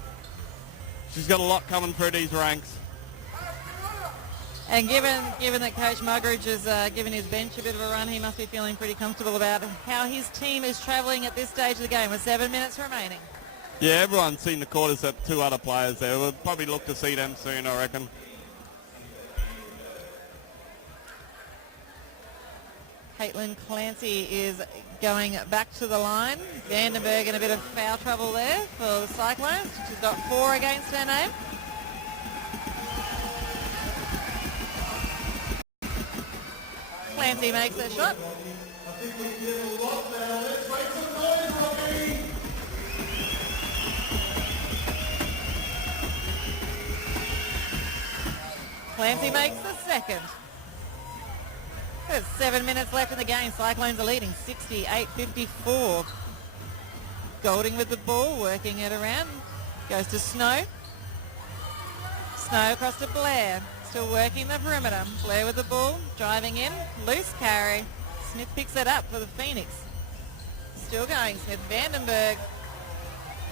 She's got a lot coming through these ranks. And given that Coach Muggeridge has given his bench a bit of a run, he must be feeling pretty comfortable about how his team is travelling at this stage of the game with 7 minutes remaining. Yeah, everyone's seen the court except two other players there. We'll probably look to see them soon, I reckon. Caitlin Clancy is going back to the line. Vandenberg in a bit of foul trouble there for the Cyclones. She's got 4 against her name. Clancy makes that shot. Clancy makes the second. There's 7 minutes left in the game. Cyclones are leading 68-54. Goulding with the ball, working it around. Goes to Snow. Snow across to Blair. Still working the perimeter. Blair with the ball, driving in. Loose carry. Smith picks it up for the Phoenix. Still going. Smith. Vandenberg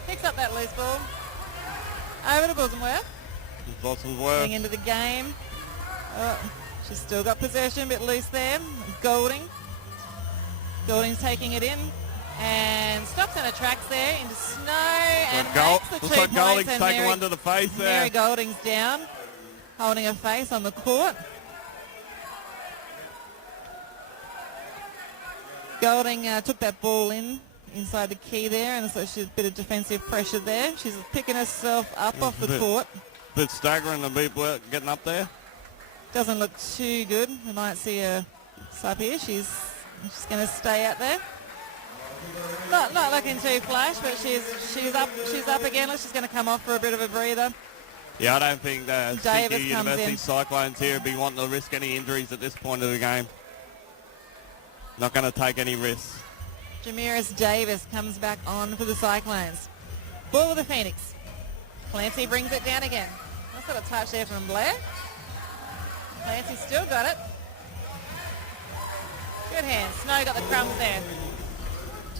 picks up that loose ball. Over to Bosworth. Getting into the game. Oh, she's still got possession, a bit loose there. Goulding. Goulding's taking it in and stops in her tracks there into Snow and makes the 2 looks like points. Goulding's And taking one to the face there. Mary Goulding's down, holding her face on the court. Goulding took that ball inside the key there, and so she's a bit of defensive pressure there. She's picking herself up off the court. Bit staggering, the bit getting up there. Doesn't look too good. We might see a So up here, she's going to stay out there. Not looking too flash, but she's up again. She's going to come off for a bit of a breather. Yeah, I don't think the Davis CQ comes University in. Cyclones here would be wanting to risk any injuries at this point of the game. Not going to take any risks. Jamiris Davis comes back on for the Cyclones. Ball with the Phoenix. Clancy brings it down again. Nice little touch there from Blair. Clancy still got it. Good hand. Snow got the crumbs there.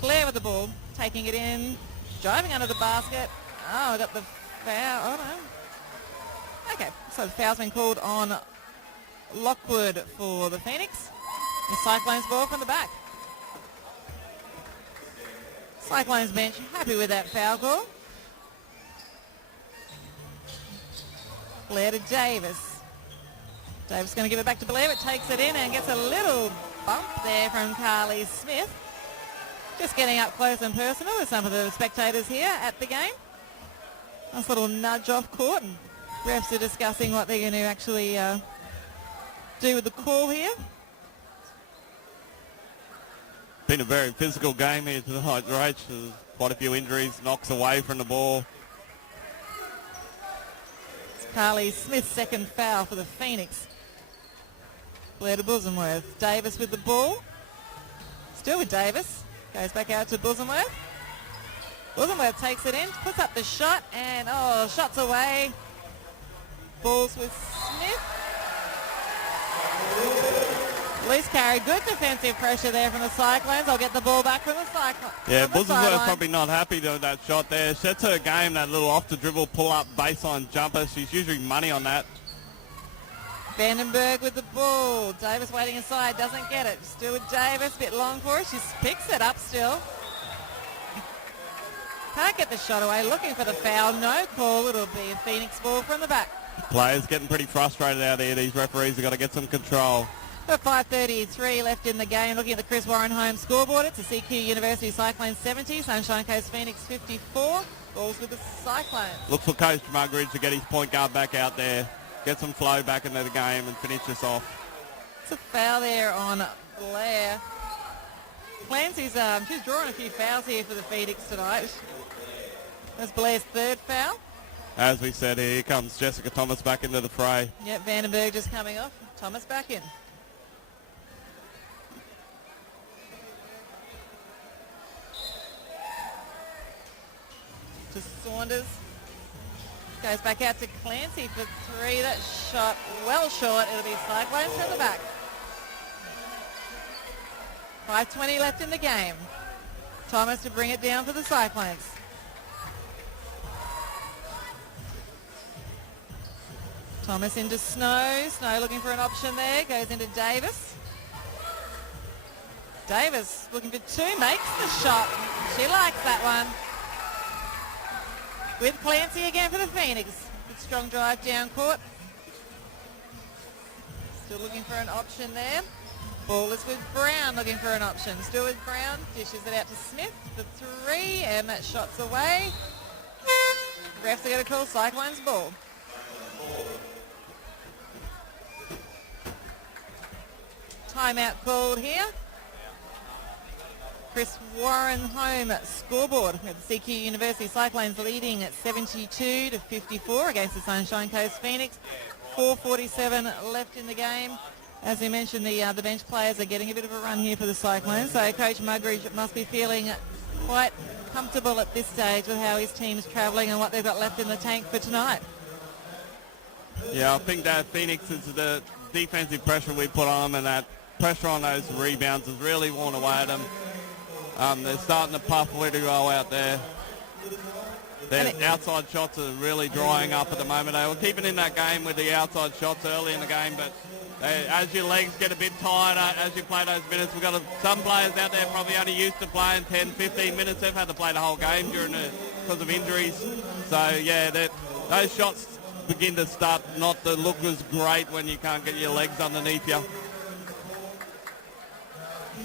Blair with the ball, taking it in, driving under the basket. Oh, got the foul. Oh, no. Okay, so the foul's been called on Lockwood for the Phoenix. The Cyclones ball from the back. Cyclones bench happy with that foul call. Blair to Davis. Davis going to give it back to Blair, but takes it in and gets a little bump there from Carly Smith. Just getting up close and personal with some of the spectators here at the game. Nice little nudge off court, and refs are discussing what they're going to actually do with the call here. Been a very physical game here tonight, Rach. There's quite a few injuries, knocks away from the ball. It's Carly Smith's second foul for the Phoenix. Blair to Bosamworth. Davis with the ball. Still with Davis. Goes back out to Bosamworth. Bosamworth takes it in, puts up the shot, and shots away. Balls with Smith. Loose carry, good defensive pressure there from the Cyclones. I'll get the ball back from the Cyclones. Yeah, Bosamworth probably not happy with that shot there. Sets her game, that little off the dribble pull-up baseline jumper. She's usually money on that. Vandenberg with the ball. Davis waiting inside, doesn't get it. Still with Davis, a bit long for it. She picks it up still. Can't get the shot away, looking for the foul. No call, it'll be a Phoenix ball from the back. Players getting pretty frustrated out here. These referees have got to get some control. Got 5:33 left in the game. Looking at the Chris Warren home scoreboard, it's a CQUniversity Cyclones 70, Sunshine Coast Phoenix 54. Balls with the Cyclones. Look for Coach Muggeridge to get his point guard back out there, get some flow back into the game and finish this off. It's a foul there on Blair. Clancy's she's drawing a few fouls here for the Phoenix tonight. That's Blair's third foul. As we said, here comes Jessica Thomas back into the fray. Yep, Vandenberg just coming off. Thomas back in. To Saunders. Goes back out to Clancy for three. That shot well short. It'll be Cyclones from the back. 5:20 left in the game. Thomas to bring it down for the Cyclones. Thomas into Snow. Snow looking for an option there. Goes into Davis. Davis looking for two. Makes the shot. She likes that one. With Clancy again for the Phoenix. Good strong drive down court. Still looking for an option there. Ball is with Brown looking for an option. Still with Brown. Dishes it out to Smith for three. And that shot's away. Refs are going to call Cyclones ball. Timeout called here. Chris Warren home scoreboard with the CQUniversity Cyclones leading at 72-54 against the Sunshine Coast Phoenix. 4:47 left in the game. As we mentioned, the bench players are getting a bit of a run here for the Cyclones, so Coach Muggeridge must be feeling quite comfortable at this stage with how his team's travelling and what they've got left in the tank for tonight. Yeah, I think that Phoenix is the defensive pressure we put on them, and that pressure on those rebounds has really worn away at them. They're starting to puff a little well out there. Their outside shots are really drying up at the moment. They were keeping in that game with the outside shots early in the game, but as your legs get a bit tired, as you play those minutes, we've got some players out there probably only used to playing 10, 15 minutes. They've had to play the whole game because of injuries. So, yeah, those shots begin to start not to look as great when you can't get your legs underneath you.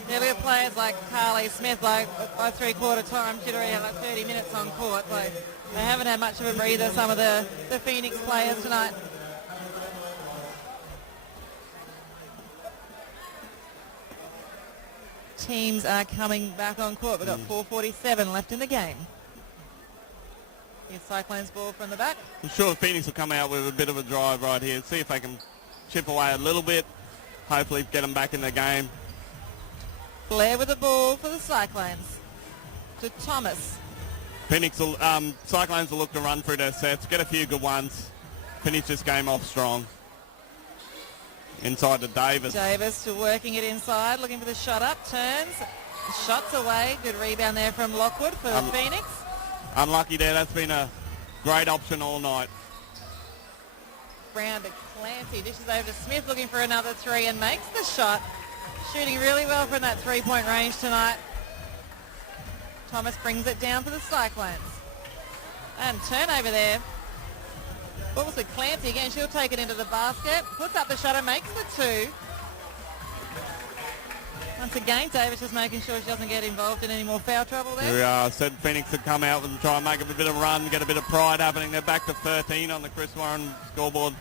Yeah, we have players like Carly Smith, like by three-quarter time, she'd already had like 30 minutes on court. Like, they haven't had much of a breather, some of the Phoenix players tonight. teams are coming back on court. We've got 4:47 left in the game. Here's Cyclones ball from the back. I'm sure Phoenix will come out with a bit of a drive right here. See if they can chip away a little bit. Hopefully get them back in the game. Blair with the ball for the Cyclones. To Thomas. Phoenix will, Cyclones will look to run through their sets, get a few good ones, finish this game off strong. Inside to Davis. Davis to working it inside, looking for the shot up, turns, shots away. Good rebound there from Lockwood for Phoenix. Unlucky there, that's been a great option all night. Brown to Clancy, dishes over to Smith looking for another three and makes the shot. Shooting really well from that three-point range tonight. Thomas brings it down for the Cyclones. And turnover there. Balls with Clancy again. She'll take it into the basket. Puts up the shot and makes the two. Once again, Davis just making sure she doesn't get involved in any more foul trouble there. Here we are. Said Phoenix would come out and try and make a bit of a run, get a bit of pride happening. They're back to 13 on the Chris Warren scoreboard.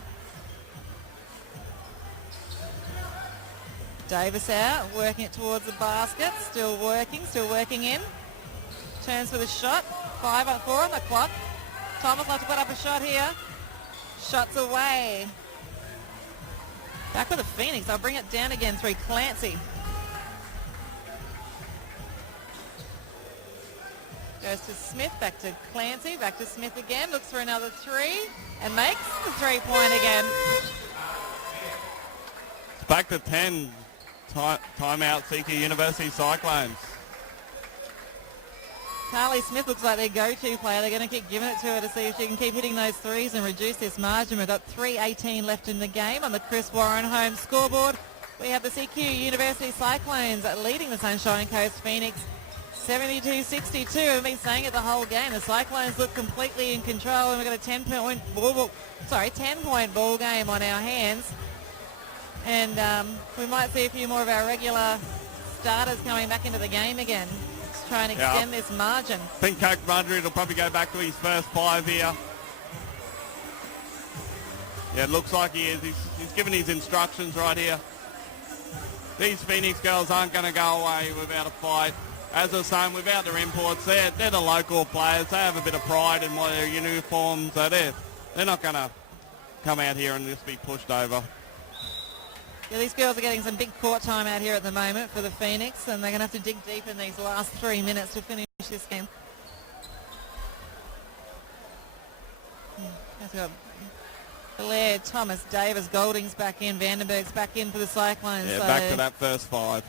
Davis out, working it towards the basket. Still working in. Turns for the shot. 5-4 on the clock. Thomas will have to put up a shot here. Shots away. Back with the Phoenix. I'll bring it down again. Three. Clancy. Goes to Smith. Back to Clancy. Back to Smith again. Looks for another three. And makes the three-point again. It's back to 10. Timeout, CQUniversity Cyclones. Carly Smith looks like their go-to player. They're going to keep giving it to her to see if she can keep hitting those threes and reduce this margin. We've got 3:18 left in the game on the Chris Warren home scoreboard. We have the CQUniversity Cyclones leading the Sunshine Coast Phoenix 72-62. We've been saying it the whole game. The Cyclones look completely in control, and we've got a 10-point ball game on our hands. And we might see a few more of our regular starters coming back into the game again. Let's try and extend this margin. I think Coach Mudrid will probably go back to his first five here. Yeah, it looks like he is. He's given his instructions right here. These Phoenix girls aren't going to go away without a fight. As I was saying, without their imports, they're the local players. They have a bit of pride in their uniforms. So they're not going to come out here and just be pushed over. Yeah, these girls are getting some big court time out here at the moment for the Phoenix, and they're going to have to dig deep in these last 3 minutes to finish this game. Blair, Thomas, Davis, Golding's back in, Vandenberg's back in for the Cyclones. Yeah, so back to that first five.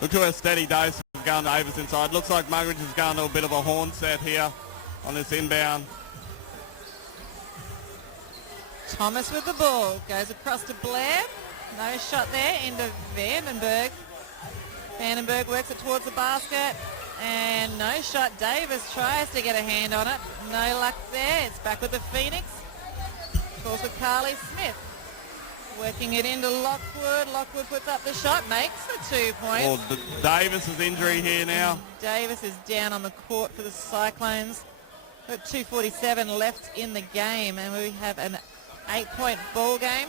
Look to a steady dose of going to Davis inside. Looks like Muggeridge is going to a bit of a horn set here on this inbound. Thomas with the ball. Goes across to Blair. No shot there into Vandenberg. Vandenberg works it towards the basket. And no shot. Davis tries to get a hand on it. No luck there. It's back with the Phoenix. Calls with Carly Smith. Working it into Lockwood. Lockwood puts up the shot. Makes the 2 points. Well, Davis' injury here now. Davis is down on the court for the Cyclones. We've got 2:47 left in the game. And we have an 8-point ball game.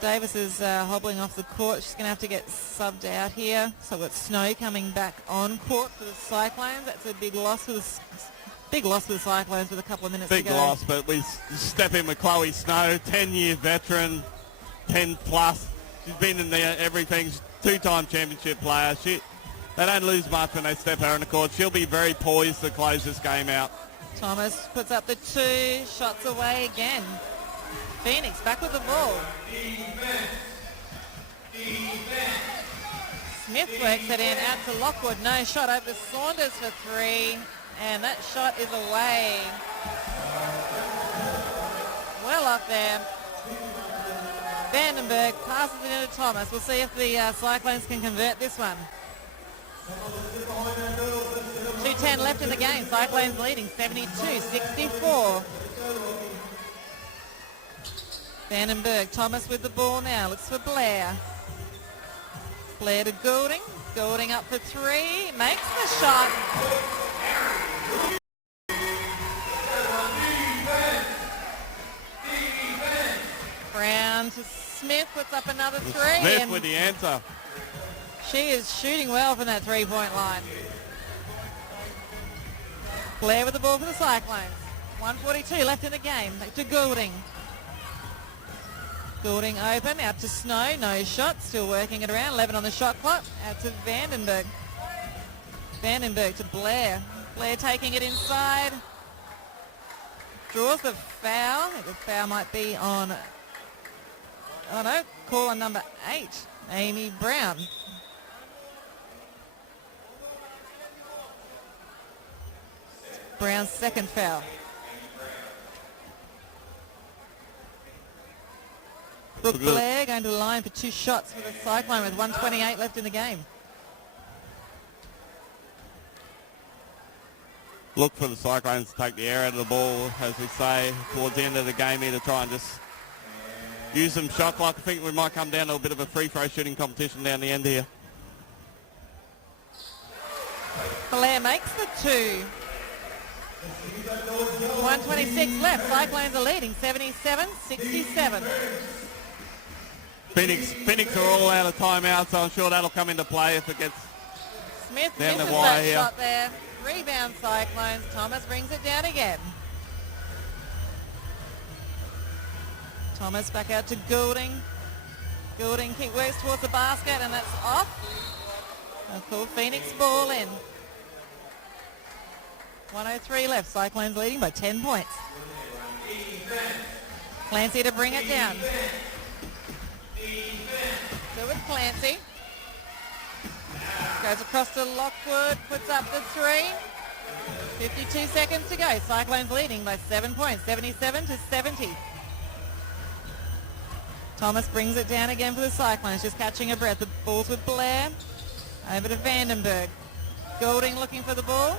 Davis is hobbling off the court. She's going to have to get subbed out here. So we've got Snow coming back on court for the Cyclones. That's a big loss for the Cyclones with a couple of minutes to go. Big loss, but we step in with Chloe Snow, 10-year veteran, 10 plus. She's been in there everything. She's two-time championship player. They don't lose much when they step her on the court. She'll be very poised to close this game out. Thomas puts up the 2, shots away again. Phoenix back with the ball. Smith works it in, out to Lockwood. No shot over to Saunders for 3. And that shot is away. Well up there. Vandenberg passes it into Thomas. We'll see if the Cyclones can convert this one. 2:10 left in the game. Cyclones leading 72-64. Vandenberg, Thomas with the ball now. Looks for Blair. Blair to Goulding. Goulding up for 3. Makes the shot. Brown to Smith. Puts up another three. Smith And with the answer. she is shooting well from that three-point line. Blair with the ball for the Cyclones. 1:42 left in the game. Back to Goulding. Goulding open, out to Snow. No shot, still working it around. 11 on the shot clock. Out to Vandenberg. Vandenberg to Blair. Blair taking it inside. Draws the foul. I think the foul might be on, oh no, call on number 8, Amy Brown. Brown's second foul. Brooke Blair going to the line for 2 shots for the Cyclone with 1:28 left in the game. Look for the Cyclones to take the air out of the ball, as we say, towards the end of the game here to try and just use some shot clock. I think we might come down to a bit of a free throw shooting competition down the end here. Blair makes the 2. 1:26 left. Cyclones are leading 77-67. Phoenix are all out of timeout, so I'm sure that'll come into play if it gets Smith down the misses wire that here. shot there. Rebound Cyclones. Thomas brings it down again. Thomas back out to Goulding. Goulding works towards the basket, and that's off. I'll call Phoenix ball in. 1:03 left. Cyclones leading by 10 points. Clancy to bring it down. So with Clancy. Goes across to Lockwood, puts up the 3. 52 seconds to go. Cyclones leading by 7 points, 77-70. Thomas brings it down again for the Cyclones, just catching a breath. The ball's with Blair. Over to Vandenberg. Goulding looking for the ball.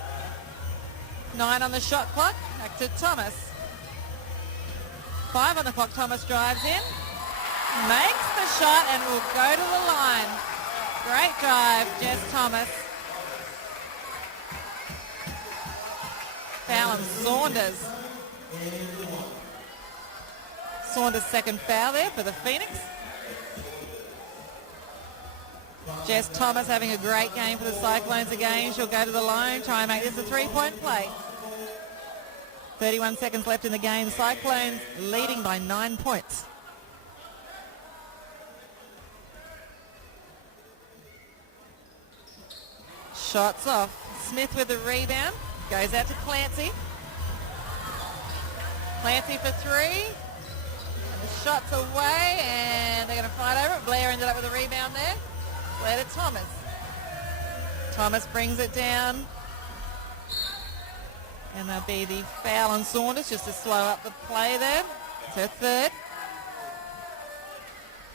9 on the shot clock. Back to Thomas. 5 on the clock. Thomas drives in. Makes the shot and will go to the line. Great drive, Jess Thomas. Foul on Saunders. Saunders' second foul there for the Phoenix. Jess Thomas having a great game for the Cyclones again. She'll go to the line, try and make this a 3-point play. 31 seconds left in the game. Cyclones leading by 9 points. Shots off. Smith with the rebound. Goes out to Clancy. Clancy for 3. And the shot's away, and they're going to fight over it. Blair ended up with a rebound there. Blair to Thomas. Thomas brings it down. And there'll be the foul on Saunders just to slow up the play there. It's her third.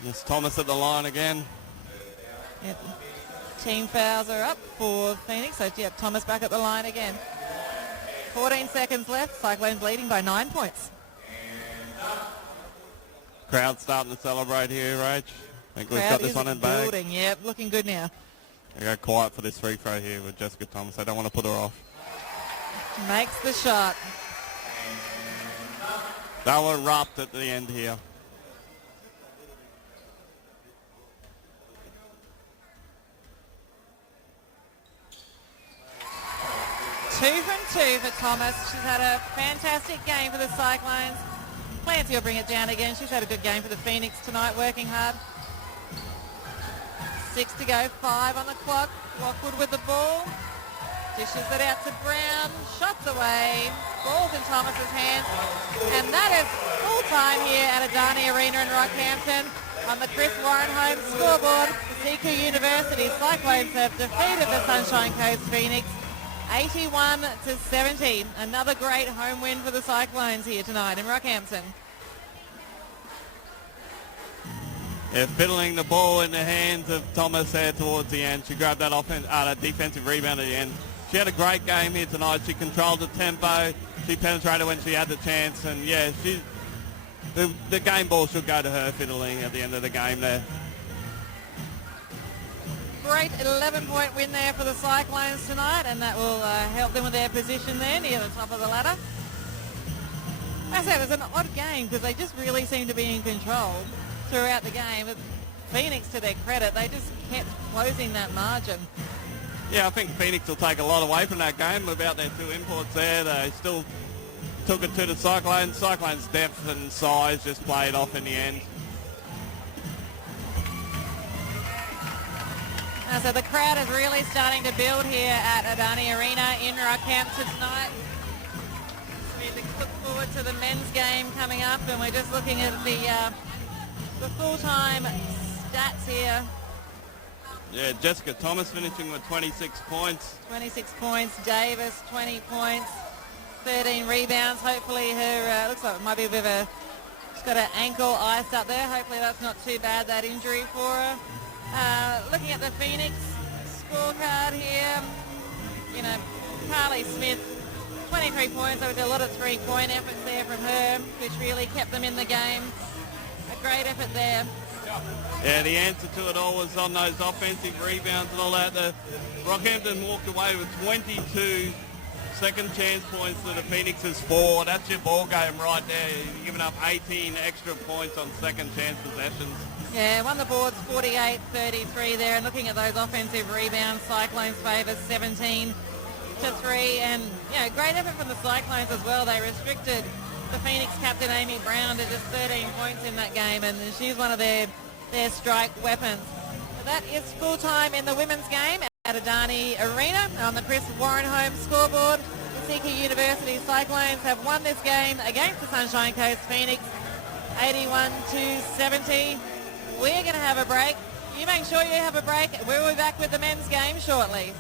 Yes, Thomas at the line again. Yep. Team fouls are up for Phoenix. So, yeah, Thomas back at the line again. 14 seconds left. Cyclones leading by 9 points. Crowd starting to celebrate here, Rach. I think we've Crowd got this is one in bag. building. Yep, looking good now. They go quiet for this free throw here with Jessica Thomas. I don't want to put her off. Makes the shot. They were erupt at the end here. Two from 2 for Thomas. She's had a fantastic game for the Cyclones. Clancy will bring it down again. She's had a good game for the Phoenix tonight, working hard. 6 to go, 5 on the clock. Lockwood with the ball. Dishes it out to Brown. Shots away. Ball's in Thomas's hands. And that is full time here at Adani Arena in Rockhampton. On the Chris Warren home scoreboard, CQUniversity Cyclones have defeated the Sunshine Coast Phoenix 81-70. Another great home win for the Cyclones here tonight in Rockhampton. Yeah, fiddling the ball in the hands of Thomas there towards the end. She grabbed that defensive rebound at the end. She had a great game here tonight. She controlled the tempo. She penetrated when she had the chance. And, yeah, the game ball should go to her fiddling at the end of the game there. Great 11-point win there for the Cyclones tonight, and that will help them with their position there near the top of the ladder. As I said, it was an odd game because they just really seemed to be in control throughout the game. Phoenix, to their credit, they just kept closing that margin. Yeah, I think Phoenix will take a lot away from that game about their two imports there. They still took it to the Cyclones. Cyclones' depth and size just played off in the end. So the crowd is really starting to build here at Adani Arena in Rockhampton tonight. We look forward to the men's game coming up, and we're just looking at the full-time stats here. Yeah, Jessica Thomas finishing with 26 points. 26 points. Davis, 20 points. 13 rebounds. Hopefully her, looks like it might be a bit of a, she's got her ankle iced up there. Hopefully that's not too bad, that injury for her. Looking at the Phoenix scorecard here, you know, Carly Smith, 23 points. There was a lot of three-point efforts there from her, which really kept them in the game. A great effort there. Yeah, the answer to it all was on those offensive rebounds and all that. The Rockhampton walked away with 22 second chance points to the Phoenix's 4. That's your ball game right there. You're giving up 18 extra points on second chance possessions. Yeah, won the boards 48-33 there, and looking at those offensive rebounds, Cyclones favour 17-3, and great effort from the Cyclones as well. They restricted the Phoenix captain Amy Brown to just 13 points in that game, and she's one of their strike weapons. That is full time in the women's game at Adani Arena. On the Chris Warren home scoreboard, the CQUniversity Cyclones have won this game against the Sunshine Coast Phoenix 81-70. We're going to have a break. You make sure you have a break. We'll be back with the men's game shortly.